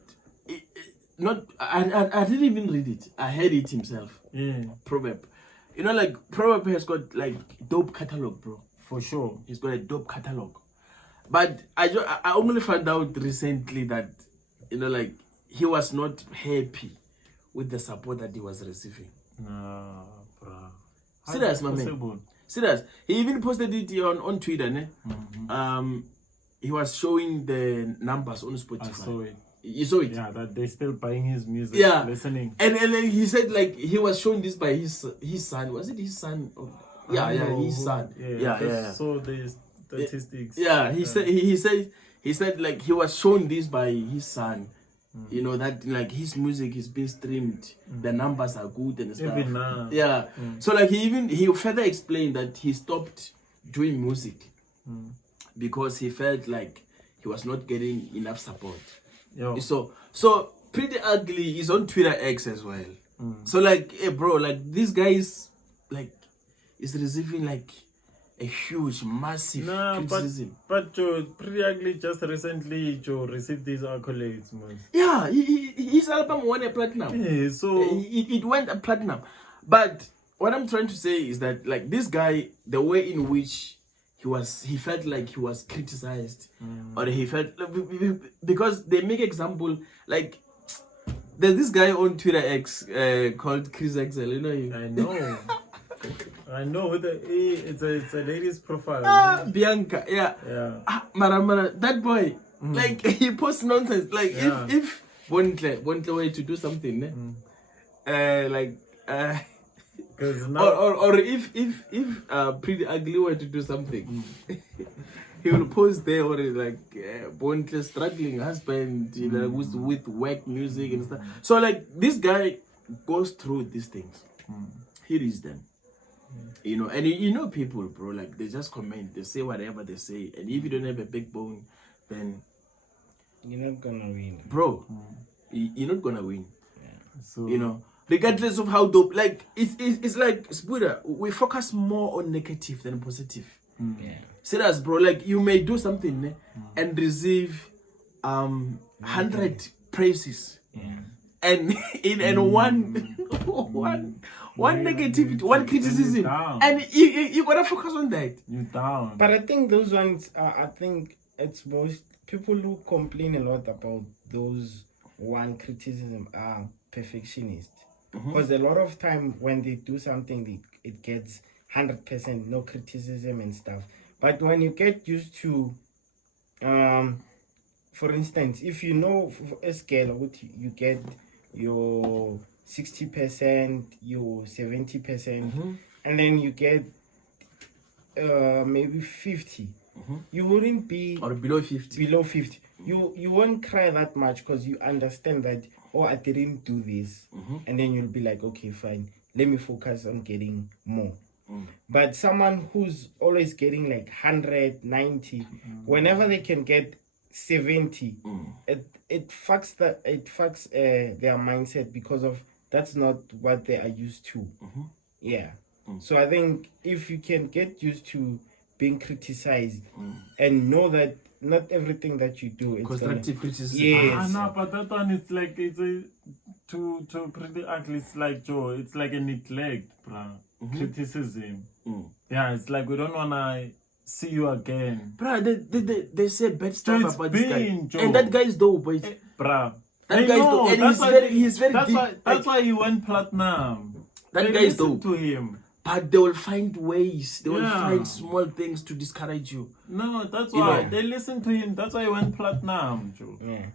I didn't even read it. I heard it himself. Yeah. Proverb. You know, like, Proverb has got, like, dope catalog, bro. For sure. He's got a dope catalog. But I only found out recently that, you know, like, he was not happy with the support that he was receiving. Nah, bro. Serious, my man. Serious. He even posted it on Twitter, ne? He was showing the numbers on Spotify. I saw it. You saw it? Yeah, that they're still buying his music, listening. And then he said, like, he was showing this by his son. Was it his son? His son. Yeah. So the statistics. Yeah, he said like he was shown this by his son. You know that like his music is being streamed, the numbers are good and stuff. Even now. Yeah. So like he further explained that he stopped doing music because he felt like he was not getting enough support. Yo. So Pretty Ugly is on Twitter X as well. So like, hey bro, like this guy is like is receiving like a huge, massive criticism. But Joe, Pretty Ugly just recently Joe received these accolades, man. Yeah, his album won a platinum. Yeah, so it went a platinum. But what I'm trying to say is that like this guy, the way in which he felt like he was criticized, or he felt because they make example like there's this guy on Twitter X called Chris XL, you know him? I know. I know it's a lady's profile. Bianca, yeah. Mara, that boy, like he posts nonsense. Like if Bontle were to do something, or if Pretty Ugly were to do something, he will post there or like Bontle struggling husband, you know, with work music and stuff. So like this guy goes through these things. He reads them. You know, and you know people, bro, like they just comment, they say whatever they say, and if you don't have a backbone, then you're not gonna win, bro. You're not gonna win. So you know, regardless of how dope, like it's like Spuda, we focus more on negative than positive. Serious, bro. Like you may do something and receive 100 praises, and one negativity, one criticism, and you gotta focus on that. You down. But I think those ones I think it's most people who complain a lot about those one criticism are perfectionists. Because a lot of time when they do something, it gets 100% no criticism and stuff. But when you get used to, for instance, if you know a scale, you get your 60%, your 70%, and then you get maybe 50. You wouldn't be or below 50. Below 50, you won't cry that much because you understand that I didn't do this, and then you'll be like, okay, fine, let me focus on getting more. But someone who's always getting like 100, 90, whenever they can get 70, it fucks their mindset because of that's not what they are used to. So I think if you can get used to being criticized and know that not everything that you do is constructive criticism. Yes. No, but that one it's like to Pretty Ugly. It's like Joe. It's like a neglect, bro. Criticism. Yeah, it's like we don't wanna see you again, bro. They say bad stuff about this guy, Joe. and that guy is dope, boy. Bro. That guy is dope, and he's very deep. That's why he went platinum. That guy is dope. To him. But they will find ways. They will find small things to discourage you. No, that's why they listen to him. That's why he went platinum, Joe. Yeah.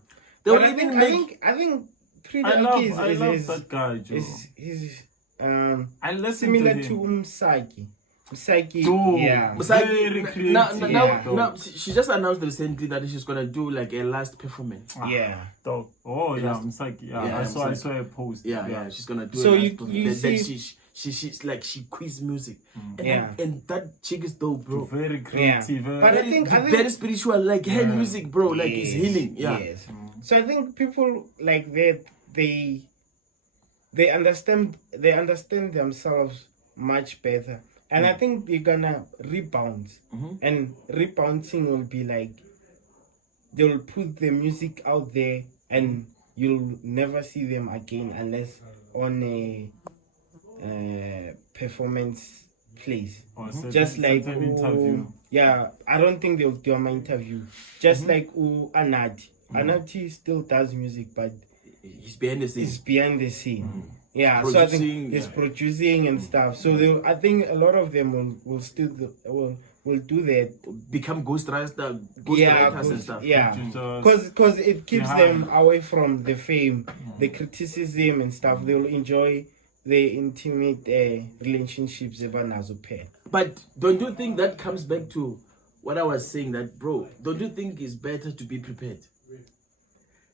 They will even I think Pretty I love is that guy, Joe. He's I listen similar to him. Umsaki. Psyche, Dude, yeah. very creative. Yeah. Now, she just announced recently that she's gonna do like a last performance. Yeah. Dog. Oh yeah, I'm psychic. Yeah, Yeah, I I'm saw a post. Yeah, she's gonna do. So a last you performance. Then see- she's like she quiz music, and Yeah. and that chick is dope, bro. Very creative. But I think Very spiritual, like her music, bro. Like it's Yes, healing. Yeah. Yes. So I think people like that they understand themselves much better. And I think they're gonna rebound. And rebounding will be like they'll put the music out there and you'll never see them again unless on a performance place. Just like an interview. Yeah, I don't think they'll do my interview. Just like Anadi. Anadi still does music, but He's behind the scenes. he's behind the scene. Yeah, so I think Producing, he's producing and stuff. So I think a lot of them will still will do that. Become ghostwriters and stuff. Yeah, Just because it keeps behind. them away from the fame, the criticism and stuff. They will enjoy the intimate relationships ebanazo pair. But don't you think that comes back to what I was saying? That, bro, don't you think it's better to be prepared?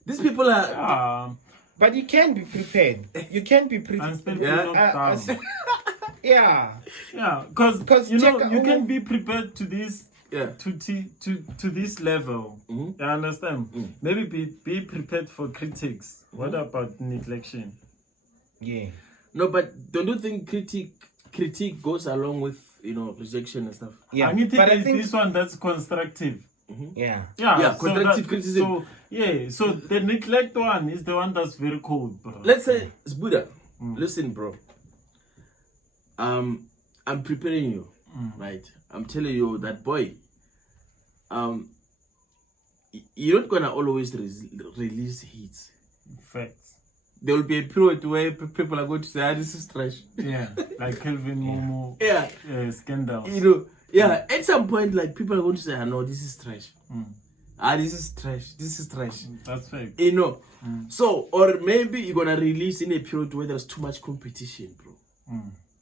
These people are. But you can be prepared. You can be and prepared. still Yeah. feel knocked down. Yeah. Yeah, because 'Cause you know check- you can be prepared to this Yeah. to this level. You understand? Maybe be prepared for critics. What about neglection? Yeah. No, but don't you think critique goes along with rejection and stuff? Yeah. And you think But I there's think this one that's constructive. yeah. Yeah, so constructive criticism. So so the neglect one is the one that's very cold, bro. Let's say it's Buddha. Listen, bro. I'm preparing you, right? I'm telling you that, boy. You're not gonna always release hits. Facts. There will be a period where people are going to say, this is trash. Yeah, like Kelvin Momo. Yeah. Scandals. Yeah, at some point, like, people are going to say, no, this is trash. This is trash. This is trash. That's fake. So, or maybe you're going to release in a period where there's too much competition, bro.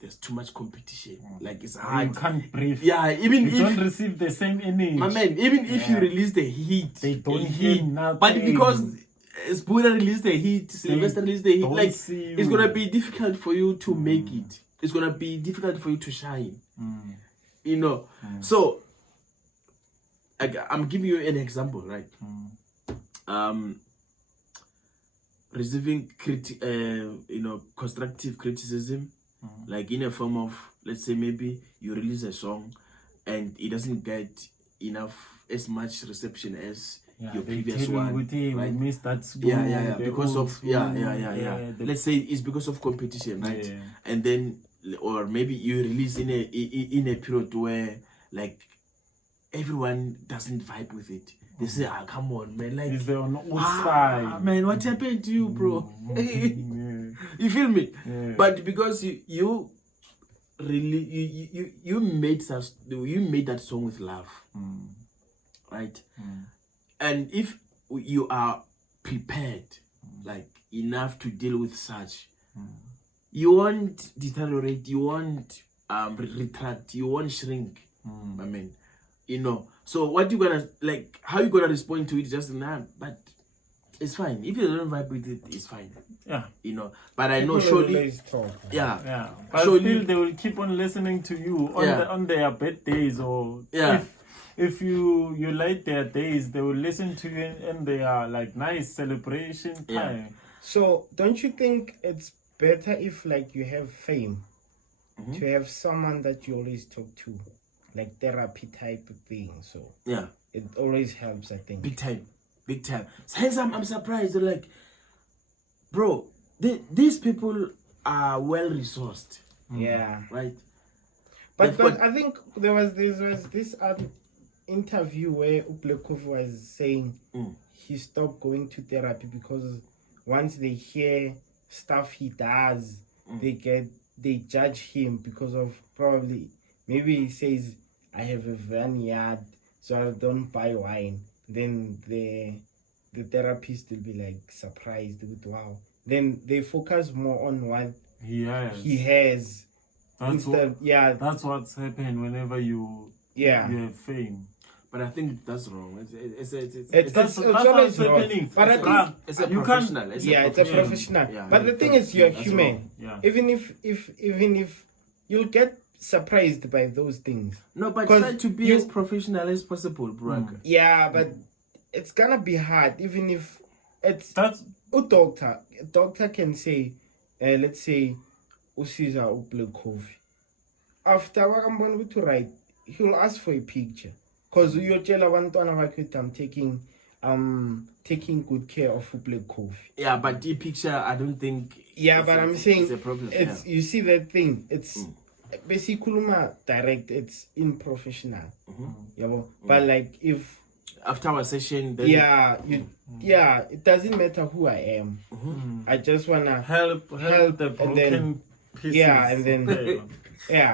There's too much competition. Like, it's hard. You can't breathe. Yeah, even You if... don't receive the same image. My man, even if you release the heat... They don't hear nothing. But because... Buddha released the heat, Sylvester released the heat, don't like, see you. it's going to be difficult for you to make it. It's going to be difficult for you to shine. So I'm giving you an example, right? Receiving constructive criticism, like in a form of, let's say, maybe you release a song and it doesn't get as much reception as your previous one, right? We missed that school, yeah, the because old of school, let's say it's because of competition, right? Yeah. And then, or maybe you release in a period where, like, everyone doesn't vibe with it. They say, come on, man, like, Is there on the outside? man, what happened to you, bro? You feel me? Yeah. But because you really you made that song with love, right? And if you are prepared, like, enough to deal with such, you won't deteriorate, you won't retract, you won't shrink. I mean, so what you gonna, like, how you gonna respond to it? Just but it's fine. If you don't vibe with it, it's fine. Yeah. But I know People surely, always talk. Yeah. But surely, still they will keep on listening to you on their bad days, or if you light their days, they will listen to you and they are like nice celebration time. So don't you think it's better if, like, you have fame to have someone that you always talk to, like therapy type of thing? So yeah, it always helps, I think. big time. Hence, I'm surprised. They're like, bro, these people are well resourced. Yeah. Right. But I think there was this interview where Ublekov was saying he stopped going to therapy because once they hear stuff he does, they judge him because of probably, maybe he says, I have a vineyard, so I don't buy wine. Then the therapist will be like surprised with, wow. Then they focus more on what he has That's what, Instead, yeah, that's what's happened whenever you have fame. But I think that's wrong. it's always wrong. But I think it's a you professional. it's a professional. Yeah, but the thing is, you're that's human. wrong. Yeah. Even if you'll get surprised by those things. No, but 'Cause try to be you- as professional as possible, bro. Yeah, but it's gonna be hard. Even if it's That's a doctor can say, let's say, usiza black coffee. After wakambona to write, he'll ask for a picture. Because uyotshela abantwana bakhe I'm taking good care of black coffee. Yeah, but the picture, I don't think. Yeah, but I'm saying it's a problem. it's you see that thing. It's basically direct. It's unprofessional. But like if After our session, then it doesn't matter who I am. I just wanna help the and then- broken pieces. and then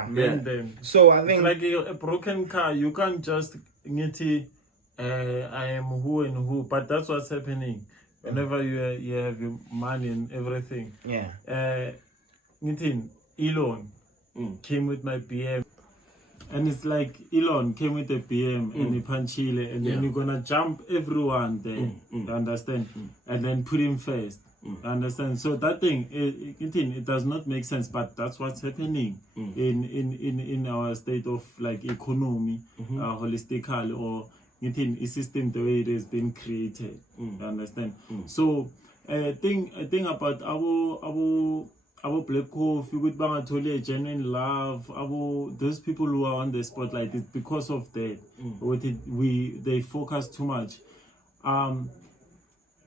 mend them. So I It's think like a broken car. You can't just ngiti, I am who and who. But that's what's happening whenever you have your money and everything. Ngiti, Elon came with my BM. And it's like Elon came with a BM and he punchile, and then you're gonna jump everyone there. You understand? And then put him first. You understand? So that thing, it does not make sense, but that's what's happening in our state of like economy, holistically, or a system the way it has been created. You understand? So thing about our black coffee with bangatoli genuine love, those people who are on the spotlight, it's because of that. They focus too much.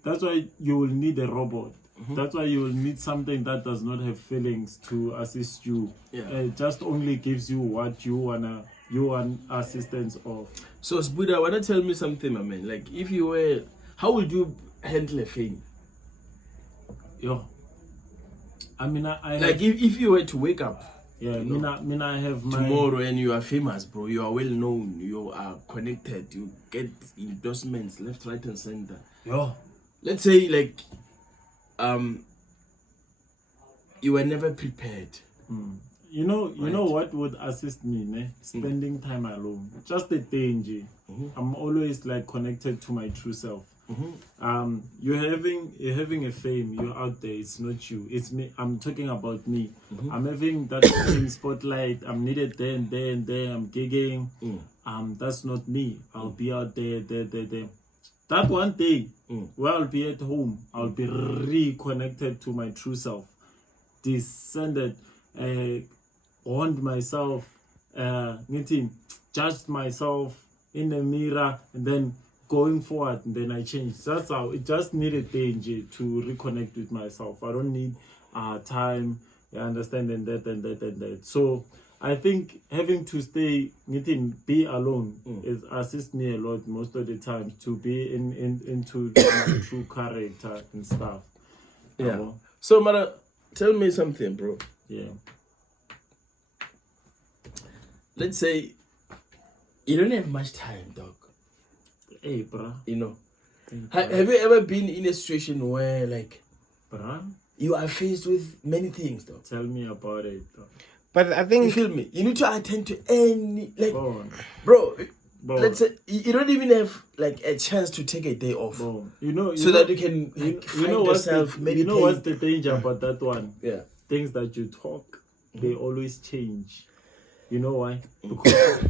That's why you will need a robot. That's why you will need something that does not have feelings to assist you. It just only gives you what you want assistance of. So, Sbuda, wanna tell me something, my man? Like, if you were, how would you handle a fame? Yo, I mean, I Like, if you were to wake up, I have my tomorrow and you are famous, bro, you are well known, you are connected, you get endorsements left, right, and center. yo. Let's say, like, you were never prepared. You know what would assist me, ne? Spending time alone. Just the danger. I'm always like connected to my true self. You're having a fame, you're out there, it's not you, it's me. I'm talking about me. I'm having that fame spotlight, I'm needed there and there and there, I'm gigging. That's not me. I'll be out there. That one day where I'll be at home, I'll be reconnected to my true self, descended, warned myself, judged myself in the mirror, and then going forward, and then I changed. That's how it just needed danger to reconnect with myself. I don't need time, understand, and that. So I think having to be alone is assist me a lot most of the time to be into my true character and stuff. Yeah. So, Mara, tell me something, bro. Yeah. Let's say you don't have much time, dog. Hey, bruh. You know, have you ever been in a situation where, like, Bruh, you are faced with many things, dog? tell me about it. but I You think feel me? You need to attend to any, like, Bro, bro. bro, Let's say you don't even have like a chance to take a day off, bro. so that you can like, find yourself, meditate. You know what's the danger about that one? Yeah. Things that you talk, they always change. You know why? Because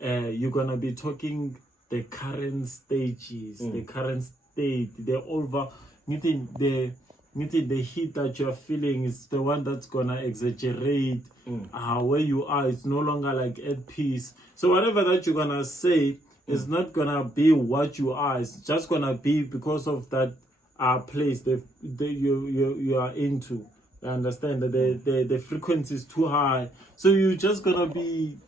you're gonna be talking the current stages, the current state, the heat that you're feeling is the one that's gonna exaggerate where you are. It's no longer like at peace. So whatever that you're gonna say is not gonna be what you are. It's just gonna be because of that place that you are into. I understand that the frequency is too high. So you're just gonna be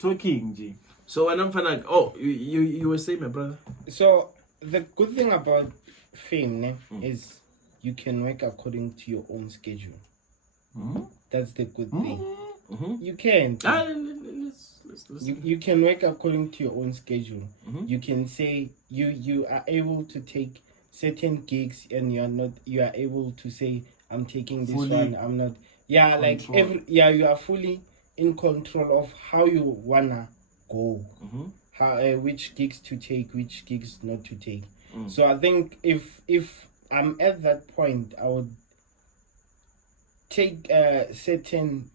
talking, G. So when I'm like, you were saying, my brother. so. The good thing about fame is you can work according to your own schedule. That's the good thing. You can. Let's listen. You can work according to your own schedule. You can say you are able to take certain gigs, and you are able to say I'm taking this Fully one. I'm not. Yeah, like control. you are fully in control of how you wanna go, how which gigs to take, which gigs not to take. So I think if I'm at that point, I would take a certain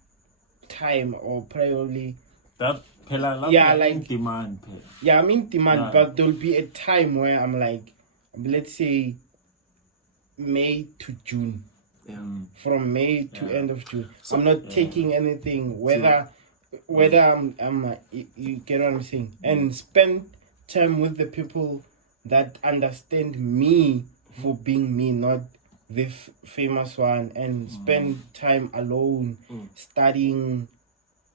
time or priority. That like demand. Yeah, I'm in demand, but there'll be a time where I'm like, let's say May to June. From May to end of June. So, I'm not taking anything, whether I'm you get what I'm saying, and spend time with the people that understand me for being me, not the famous one, and spend time alone studying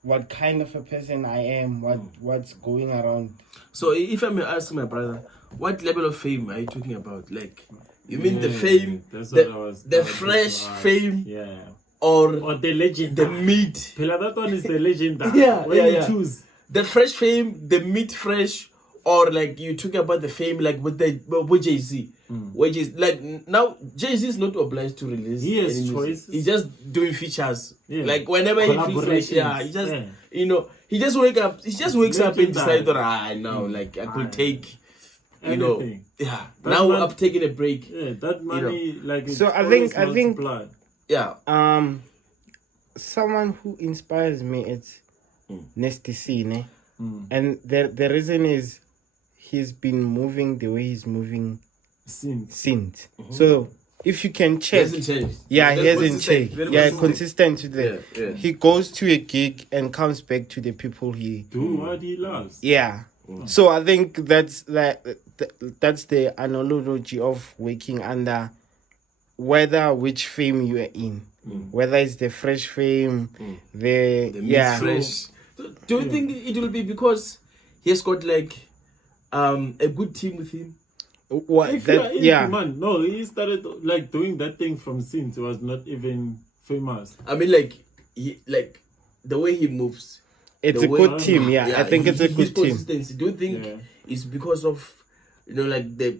what kind of a person I am, what's going around. So if I may ask my brother, what level of fame are you talking about? Like, you mean the fame, the fresh fame, or the legend, the mid? That one is the legend. You choose the fresh fame, the mid fresh, or like you talk about the fame like with Jay-Z, which is like now Jay-Z is not obliged to release. He has choices. He's just doing features. Like whenever he feels like he just he just wakes up and decides like I could take. Anything. Now I'm taking a break. Yeah, that money, like. So I think, someone who inspires me is Nasty C, and the reason is he's been moving the way he's moving since. So if you can check, he hasn't changed. He hasn't changed. Consistent with that. He goes to a gig and comes back to the people he do what he loves. So I think that's the analogy of working under which fame you are in, whether it's the fresh fame, the fresh. Do you think it will be because he has got like a good team with him? Man, no, he started like doing that thing from since he was not even famous. I mean, like the way he moves. It's a good team, I think it's a good team. Consistency. Do you think it's because of like the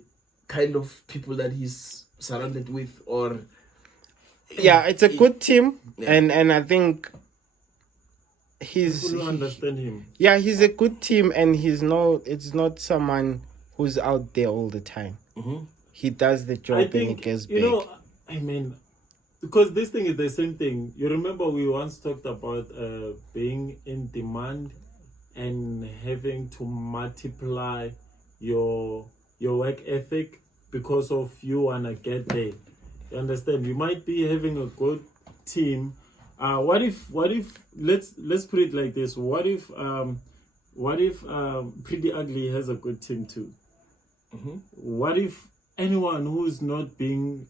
kind of people that he's surrounded with, or? Yeah, it's a good team, and I think people understand him. Yeah, he's a good team, and it's not someone who's out there all the time. He does the job and he gets back. I mean, because this thing is the same thing. You remember we once talked about being in demand and having to multiply your work ethic because of you wanna get there. You understand? You might be having a good team. What if let's put it like this? What if Pretty Ugly has a good team too? What if anyone who is not being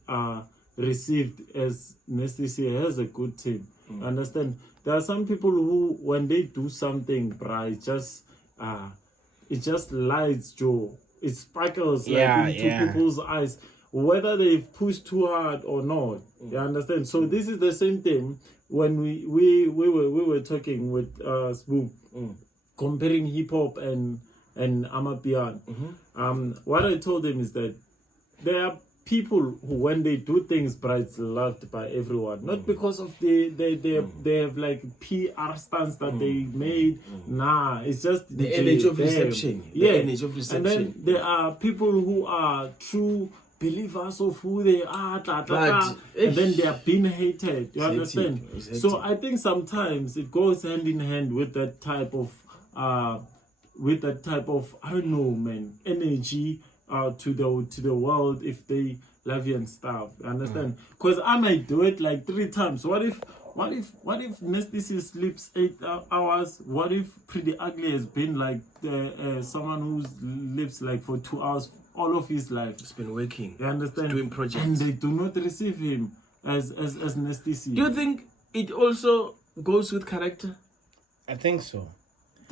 received as Nasty C has a good team? Understand? There are some people who, when they do something, it just lights, Joe. It sparkles into people's eyes, whether they've pushed too hard or not. You understand? So this is the same thing when we were talking with Spook, comparing hip hop and Amapiano. What I told him is that there are people who, when they do things, it's loved by everyone, not because of they have like PR stunts that they made. It's just the energy of reception. Energy of reception. And then there are people who are true believers of who they are, and then they are being hated. You understand? So I think sometimes it goes hand in hand with that type of I don't know, man, energy to the world if they love you and stuff. You understand? Because I might do it like 3 times. What if Nasty C sleeps 8 hours? What if Pretty Ugly has been like someone who lives like for 2 hours all of his life? He's been working. You understand? Doing projects. And they do not receive him as Nasty C. Do you think it also goes with character? I think so.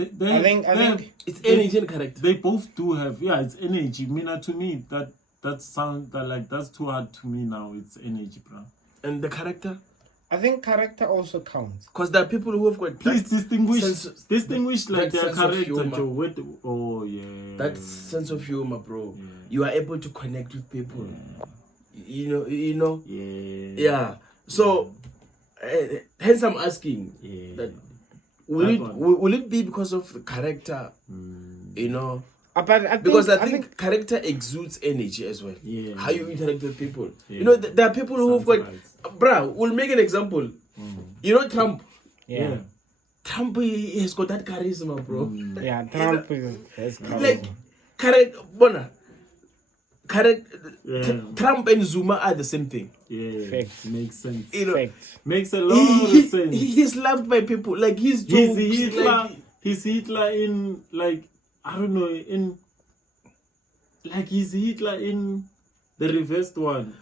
I think it's energy and character. They both do have, it's energy. To me, that sound like that's too hard to me now. It's energy, bro. And the character? I think character also counts. Because there are people who have got. Please distinguish like their character. That sense of humor, bro. Yeah. You are able to connect with people. Yeah. You know. Yeah. So, hence I'm asking that. will it be because of the character? You know, But I think character exudes energy as well. Yeah. How you interact with people. Yeah. You know, there are people who've got. Right. Bruh, we'll make an example. You know, Trump. Yeah. Trump he has got that charisma, bro. Yeah, Trump is Like, Trump and Zuma are the same thing. Yeah, Fact. makes sense. You know, Fact. Makes a lot of sense. he's loved by people. Like his He's jokes, Hitler. like, He's Hitler in like I don't know he's Hitler in the reversed one.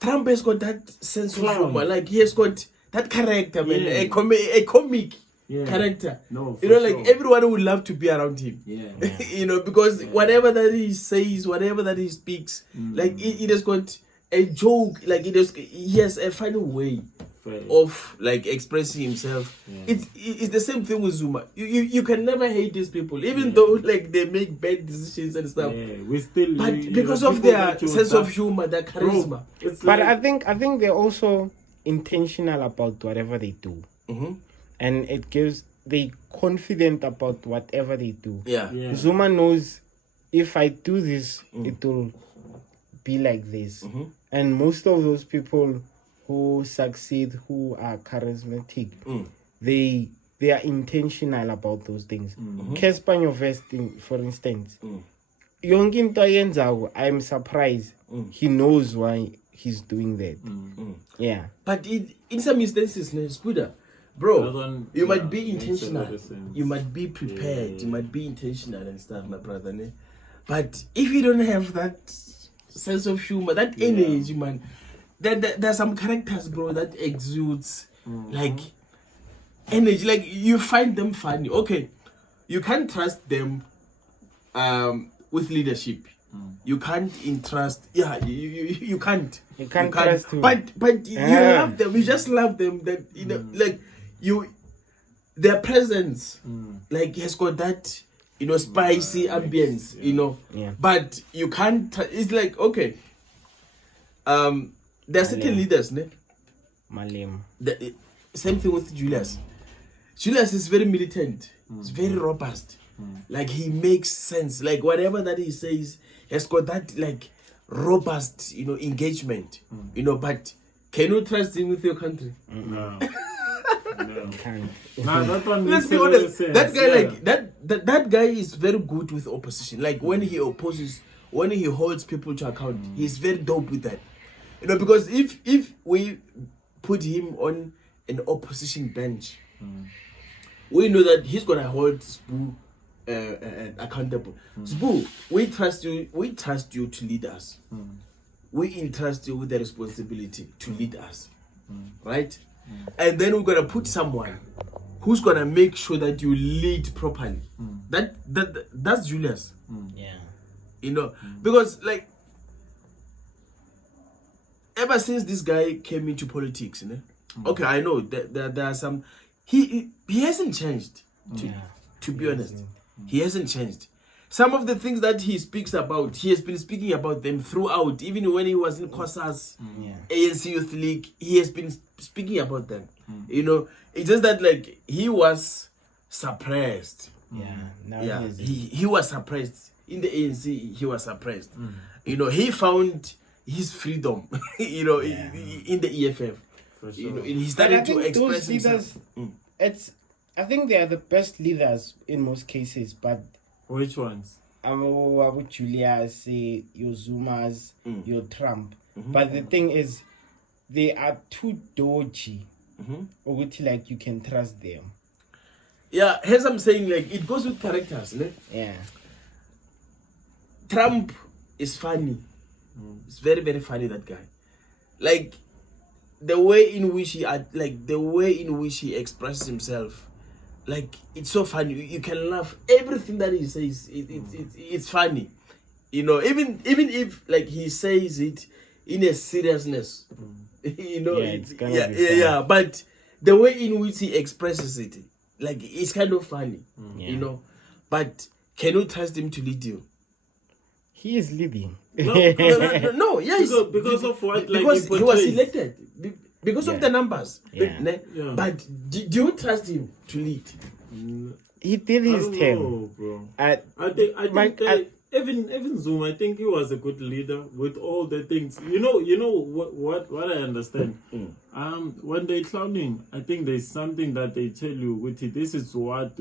Trump has got that sense of Clown. humor. Like he has got that character, man. Yeah. A comic Yeah. character. No, You know, for like sure. everyone would love to be around him. Yeah. You know, because whatever that he says, whatever that he speaks, like it has got a joke. Like he has a funny way Fair. of like expressing himself. Yeah. It's the same thing with Zuma. You can never hate these people, even though like they make bad decisions and stuff. Yeah, we still. But because of their sense of humor, their charisma. Bro, it's But like, I think they're also intentional about whatever they do. And they confident about whatever they do. Yeah. yeah. Zuma knows if I do this, it will be like this. And most of those people who succeed, who are charismatic, they are intentional about those things. Casper Nyovest, for instance, yonke into ayenzayo, I'm surprised he knows why he's doing that. Yeah. But in some instances, Spuda, bro, you might be makes a intentional. lot of sense. You might be prepared. You might be intentional and stuff, my brother. Ne? But if you don't have that sense of humor, that energy, man, there's some characters, bro, that exudes like energy. Like you find them funny. Okay, you can't trust them with leadership. You can't entrust. Yeah, you can't. You can't trust him. But you love them. You just love them. That you know, like their presence, like has got that spicy ambience. You know. Yeah. But you can't. It's like okay. There are certain leaders, ne? Malem. Same thing with Julius. Julius is very militant. He's very robust. Like he makes sense. Like whatever that he says has got that like robust, engagement. But can you trust him with your country? No. Can't. Nah, that one Let's makes be a lot of honest. sense. That guy, yeah. like that guy is very good with opposition. Like when he opposes, when he holds people to account, he's very dope with that. Because if we put him on an opposition bench, we know that he's gonna hold Sbu accountable. Sbu, we trust you. We trust you to lead us. We entrust you with the responsibility to lead us, right? And then we're gonna put someone who's gonna make sure that you lead properly. That's Julius. Yeah. Because like ever since this guy came into politics, okay, I know that there are some. He hasn't changed. To be honest, he hasn't changed. Some of the things that he speaks about, he has been speaking about them throughout. Even when he was in COSAS, ANC Youth League, he has been speaking about them. It's just that like he was suppressed. Now He was suppressed in the ANC. He was suppressed. He found his freedom. In the EFF. For sure. He But started I to think express those leaders, himself. I think they are the best leaders in most cases, but Which ones? Julius, your Zumas, your Trump. But the thing is, they are too dodgy. Or like you can trust them. Yeah, as I'm saying, like it goes with characters. Yeah. Trump is funny. It's very, very funny, that guy. Like the way in which he expresses himself, like it's so funny. You can laugh. Everything that he says, it's funny. Even if like he says it in a seriousness, it's gonna be funny. yeah. But the way in which he expresses it, like it's kind of funny, But can you trust him to lead you? He is leading. No, yes. Because of what? Like because he was portrays. elected. Because of the numbers. Yeah. Yeah. But do you trust him to lead? He did I his don't term. know, bro. I I think even Zoom, I think he was a good leader with all the things. You know what I understand. When they clowning, I think there's something that they tell you with it. This is what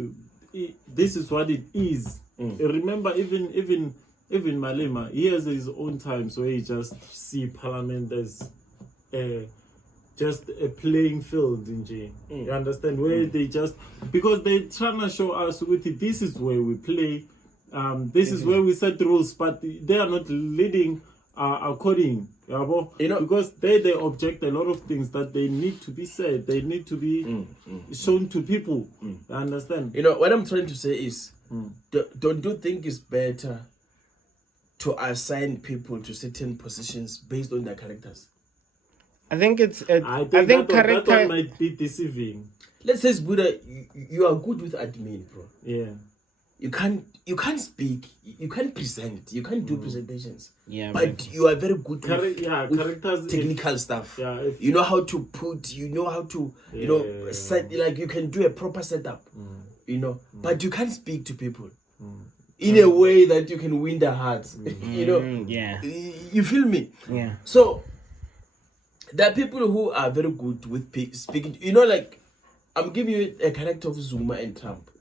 it is. Remember, even Malema, he has his own times where he just see Parliament as just a playing field in J. You understand? Where they just, because they trying to show us with it, this is where we play, this is where we set rules, but they are not leading according, because they object a lot of things that they need to be said, they need to be shown to people. You understand? You know, what I'm trying to say is, don't you think it's better to assign people to certain positions based on their characters? I think it's. I think that one might be deceiving. Let's say, Buddha, you are good with admin, bro. Yeah. You can't speak, you can't present, you can't do presentations. Yeah, but you are very good with characters, technical stuff. Yeah, you know how to put, you know how to, set, like you can do a proper setup, but you can't speak to people in a way that you can win their hearts. Yeah. You feel me? Yeah. So there are people who are very good with speaking. Like I'm giving you a character of Zuma and Trump.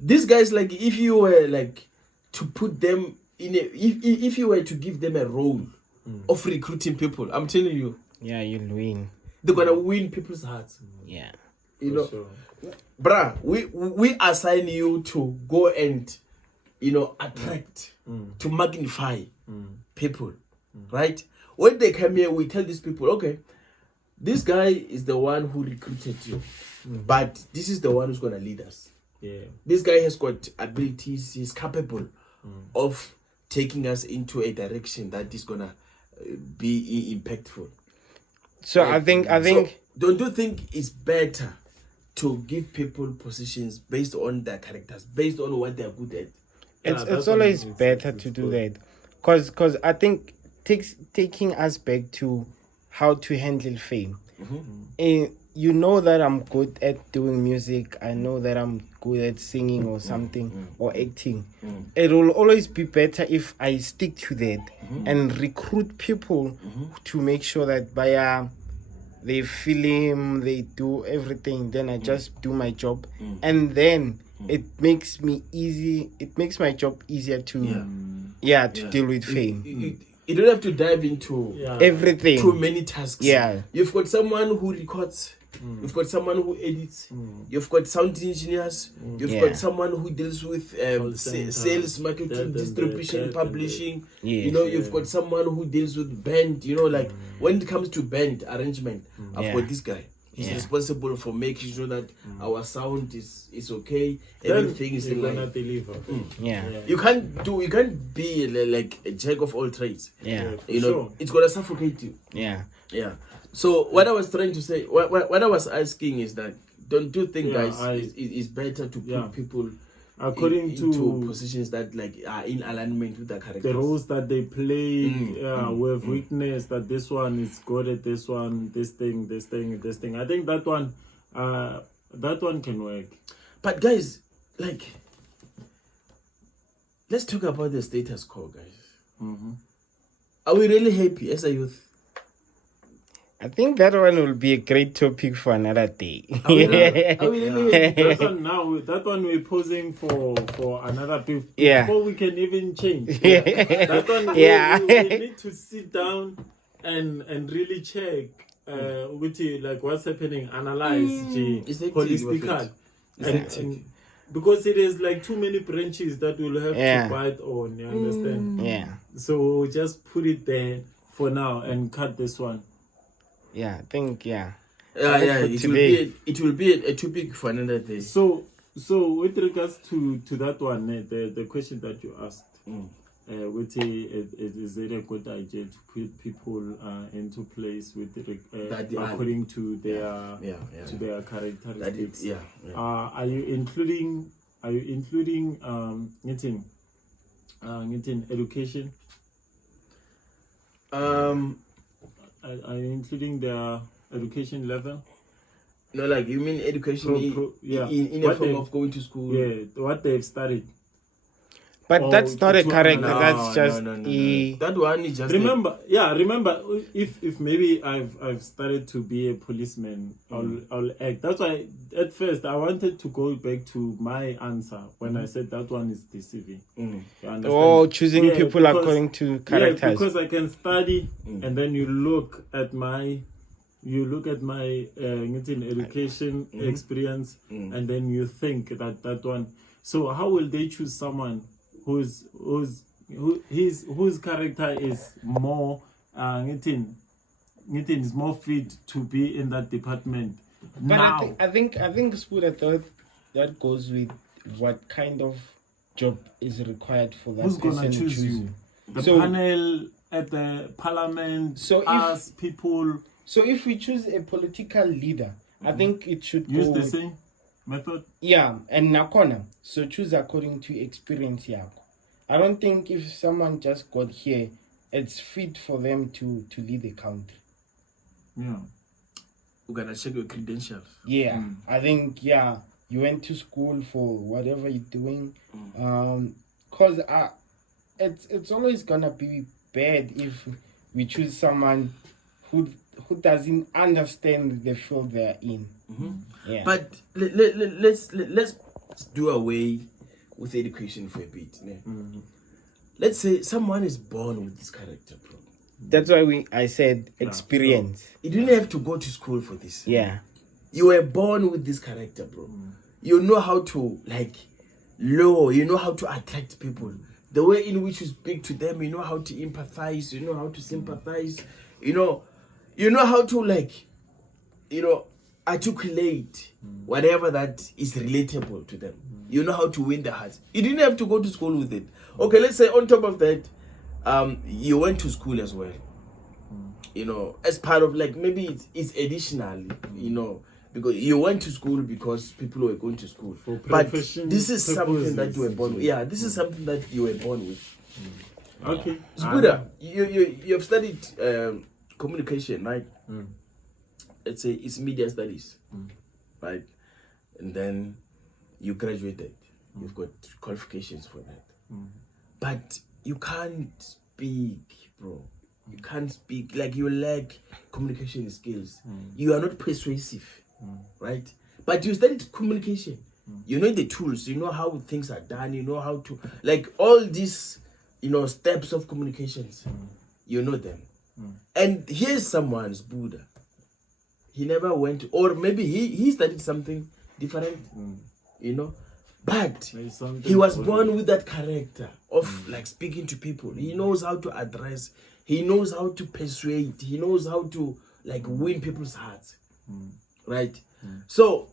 These guys, like, if you were like to put them in if you were to give them a role of recruiting people, I'm telling you, you'll win. They're gonna win people's hearts. Yeah, sure. Bruh, we assign you to go and attract, to magnify people, right? When they come here, we tell these people, okay, this guy is the one who recruited you, but this is the one who's gonna lead us. Yeah. This guy has got abilities, he's capable of taking us into a direction that is gonna be impactful. So right? I think so don't you think it's better to give people positions based on their characters, based on what they're good at? It's always better to do that, because I think taking us back to how to handle fame. You know that I'm good at doing music. I know that I'm good at singing or something or acting. It will always be better if I stick to that and recruit people to make sure that they film, they do everything. Then I just do my job, and then it makes me easy. It makes my job easier to deal with fame. You don't have to dive into everything. Too many tasks. Yeah. You've got someone who records. You've got someone who edits. You've got sound engineers. You've got someone who deals with sales, marketing, distribution, publishing. You've got someone who deals with band. Like when it comes to band arrangement, I've got this guy. He's responsible for making sure that our sound is okay. Everything is in line. Deliver. You can't be like a jack of all trades. It's gonna suffocate you. Yeah. So what I was trying to say, what I was asking is that, don't you think, guys, it's better to put people according into positions that like are in alignment with their characters? The roles that they play, we have witnessed that this one is good at this one, this thing. I think that one can work. But guys, like, let's talk about the status quo, guys. Are we really happy as a youth? I think that one will be a great topic for another day. That one we're posing for another before we can even change. That one we need to sit down and really check with you, like what's happening, analyze holistically. And because it is like too many branches that we'll have to bite on, you understand? So just put it there for now and cut this one. I think it will be a topic for another day. So with regards to that one, the question that you asked, is it a good idea to put people into place with according to their characteristics? Are you including education? Are you including their education level? No, like you mean education in a What form they- of going to school? Yeah, what they've studied. But Oh, that's not a it's what- character. no, That's just no. a. That one is just Remember, if maybe I've started to be a policeman, I'll act. That's why at first I wanted to go back to my answer when I said that one is deceiving. You understand? Oh, choosing Yeah, people because- according to Yeah, characters. because I can study and then you look at my education experience and then you think that one. So how will they choose someone whose character is more is more fit to be in that department But now? I think Spuda thought that goes with what kind of job is required for that Who's person gonna to choose you? The So- panel at the parliament, So if- us people So if we choose a political leader, I think it should use go the with- same method. Yeah, and nakona. So choose according to experience yakho. I don't think if someone just got here, it's fit for them to lead the country. Yeah. we're gonna check your credentials. Yeah, I think you went to school for whatever you're doing. Cause it's always gonna be bad if we choose someone who doesn't understand the field they're in. Yeah. But let's do away with education for a bit. Ne? Let's say someone is born with this character, bro. That's why I said experience. You didn't have to go to school for this. Yeah. You were born with this character, bro. You know how to lure, you know how to attract people. The way in which you speak to them, you know how to empathize, you know how to sympathize, you know how to articulate whatever that is relatable to them. You know how to win their hearts. You didn't have to go to school with it. Okay, let's say on top of that, you went to school as well. You know, as part of maybe it's additional, because you went to school because people were going to school. But this is something that you were born with. Yeah, this is something that you were born with. Okay. Spuda, you have studied communication, right? Let's say it's media studies, right? And then you graduated. You've got qualifications for that. But you can't speak, bro. You can't speak. You lack communication skills. You are not persuasive, right? But you studied communication. You know the tools. You know how things are done. You know how to all these, steps of communications. You know them. And here's someone's Buddha. He never went, or maybe he studied something different, but he was born with that character of speaking to people. He knows how to address, he knows how to persuade, he knows how to win people's hearts, right? So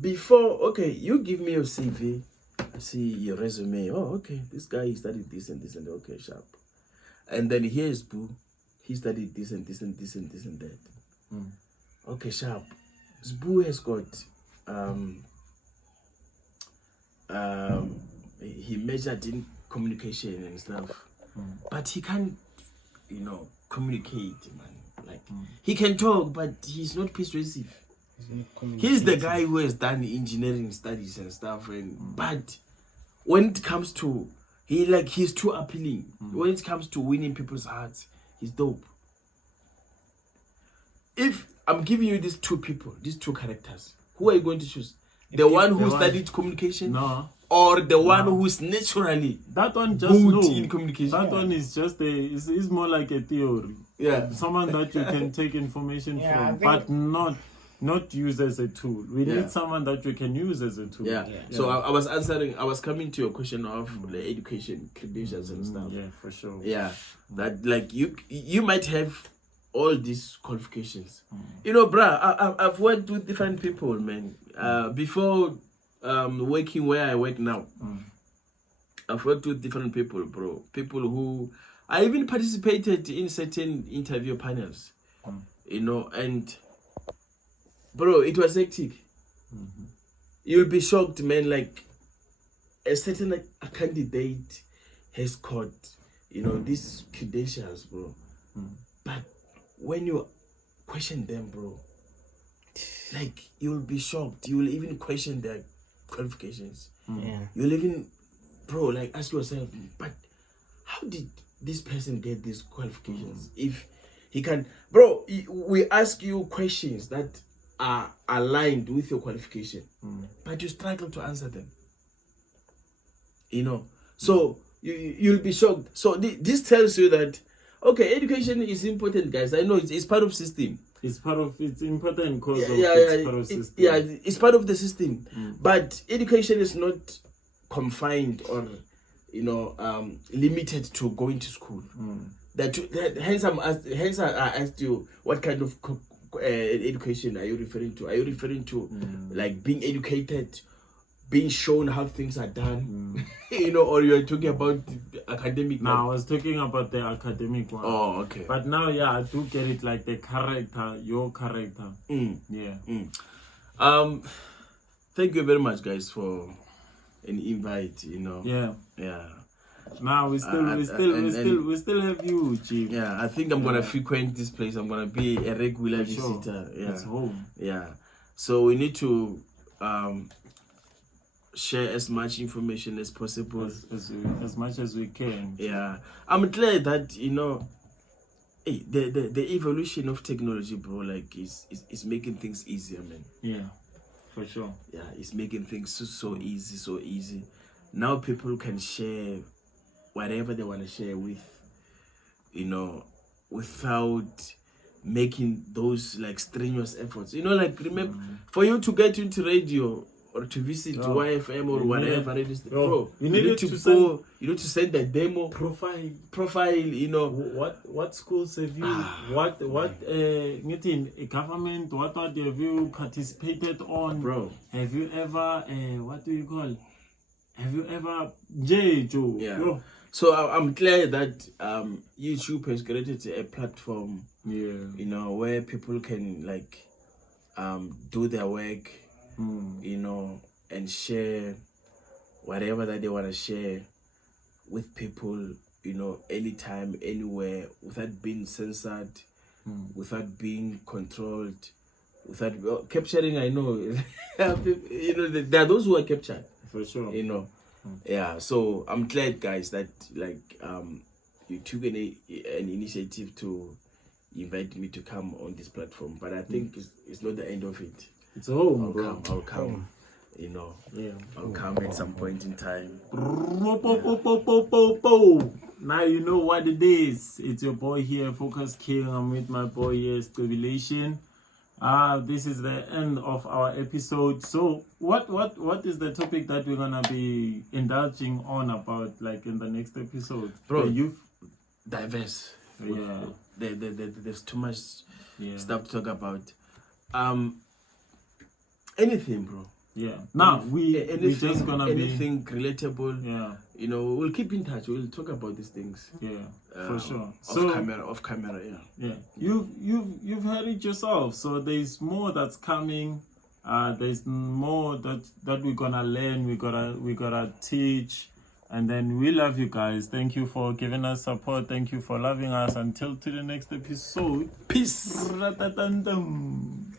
before, okay, you give me your CV, I see your resume. Oh, okay, this guy, he studied this and this and okay, sharp. And then here's Boo, he studied this and this and this and this and that. Okay, sharp. Zbu has got he majored in communication and stuff, but he can't communicate, man. He can talk, but he's not persuasive. He's the guy who has done engineering studies and stuff, but when it comes to he's too appealing. When it comes to winning people's hearts, he's dope. If I'm giving you these two people, these two characters, who are you going to choose? The one who studied communication? No. Or the one who's naturally that one just good in communication? That one is just it's more like a theory. Yeah. Someone that you can take information from, but not use as a tool. We need someone that you can use as a tool. Yeah. So I was coming to your question of the education credentials and stuff. Yeah, for sure. Yeah. That you might have all these qualifications. Bruh, I've worked with different people, man. Before working where I work now, I've worked with different people, bro. People who I even participated in certain interview panels, and bro, it was hectic. You'll be shocked, man. A certain a candidate has got, these credentials, bro. But when you question them, bro, like you'll be shocked. You will even question their qualifications. Yeah. You'll even, bro, like ask yourself, but how did this person get these qualifications? If he can, bro, we ask you questions that are aligned with your qualification, but you struggle to answer them. You know, so you'll be shocked. So this tells you that, okay, education is important, guys. I know it's part of system. It's important because It's part of system. It's part of the system. But education is not confined or, you know, limited to going to school. Hence I asked you, what kind of education are you referring to? Are you referring to like being educated, being shown how things are done, you know, or you're talking about academic? No, I was talking about the academic one. Oh, okay. But now, I do get it, like the character, your character. Yeah. Thank you very much, guys, for an invite. You know. Yeah. Now we still have you, Chief. Yeah, I think I'm gonna frequent this place. I'm gonna be a regular visitor. Yeah. It's home. Yeah. So we need to share as much information as possible, as much as we can. Yeah, I'm glad that, you know, hey, the evolution of technology, bro, like is making things easier, man. Yeah, for sure. Yeah, it's making things so easy. Now people can share whatever they want to share with, you know, without making those like strenuous efforts. You know, like remember, for you to get into radio or to visit YFM or whatever it is, bro, you need to go. You need to send the demo profile. You know, what schools have you? What meeting government? What have you participated on, bro? Have you ever what do you call? Have you ever Yeah. Bro. So I'm glad that YouTube has created a platform, you know, where people can like do their work, you know, and share whatever that they want to share with people, you know, anytime, anywhere, without being censored, without being controlled, without capturing. I know, you know, there are those who are captured for sure, you know. Yeah, so I'm glad, guys, that like you took an initiative to invite me to come on this platform. But I think it's not the end of it. It's home, I'll come. You know, I'll come at some point in time. Now you know what it is. It's your boy here, Focus King. I'm with my boy here, Stabulation. This is the end of our episode. So what is the topic that we're gonna be indulging on about, like in the next episode? Bro, youth diverse. Yeah. There's too much stuff to talk about. Anything, bro. Yeah. Now we're just gonna anything relatable. Yeah. You know, we'll keep in touch. We'll talk about these things. Yeah, for sure. Off camera. Yeah. You've heard it yourself. So there's more that's coming. There's more that we're gonna learn. We gotta teach. And then we love you guys. Thank you for giving us support. Thank you for loving us. Until to the next episode. Peace. Ratatatam.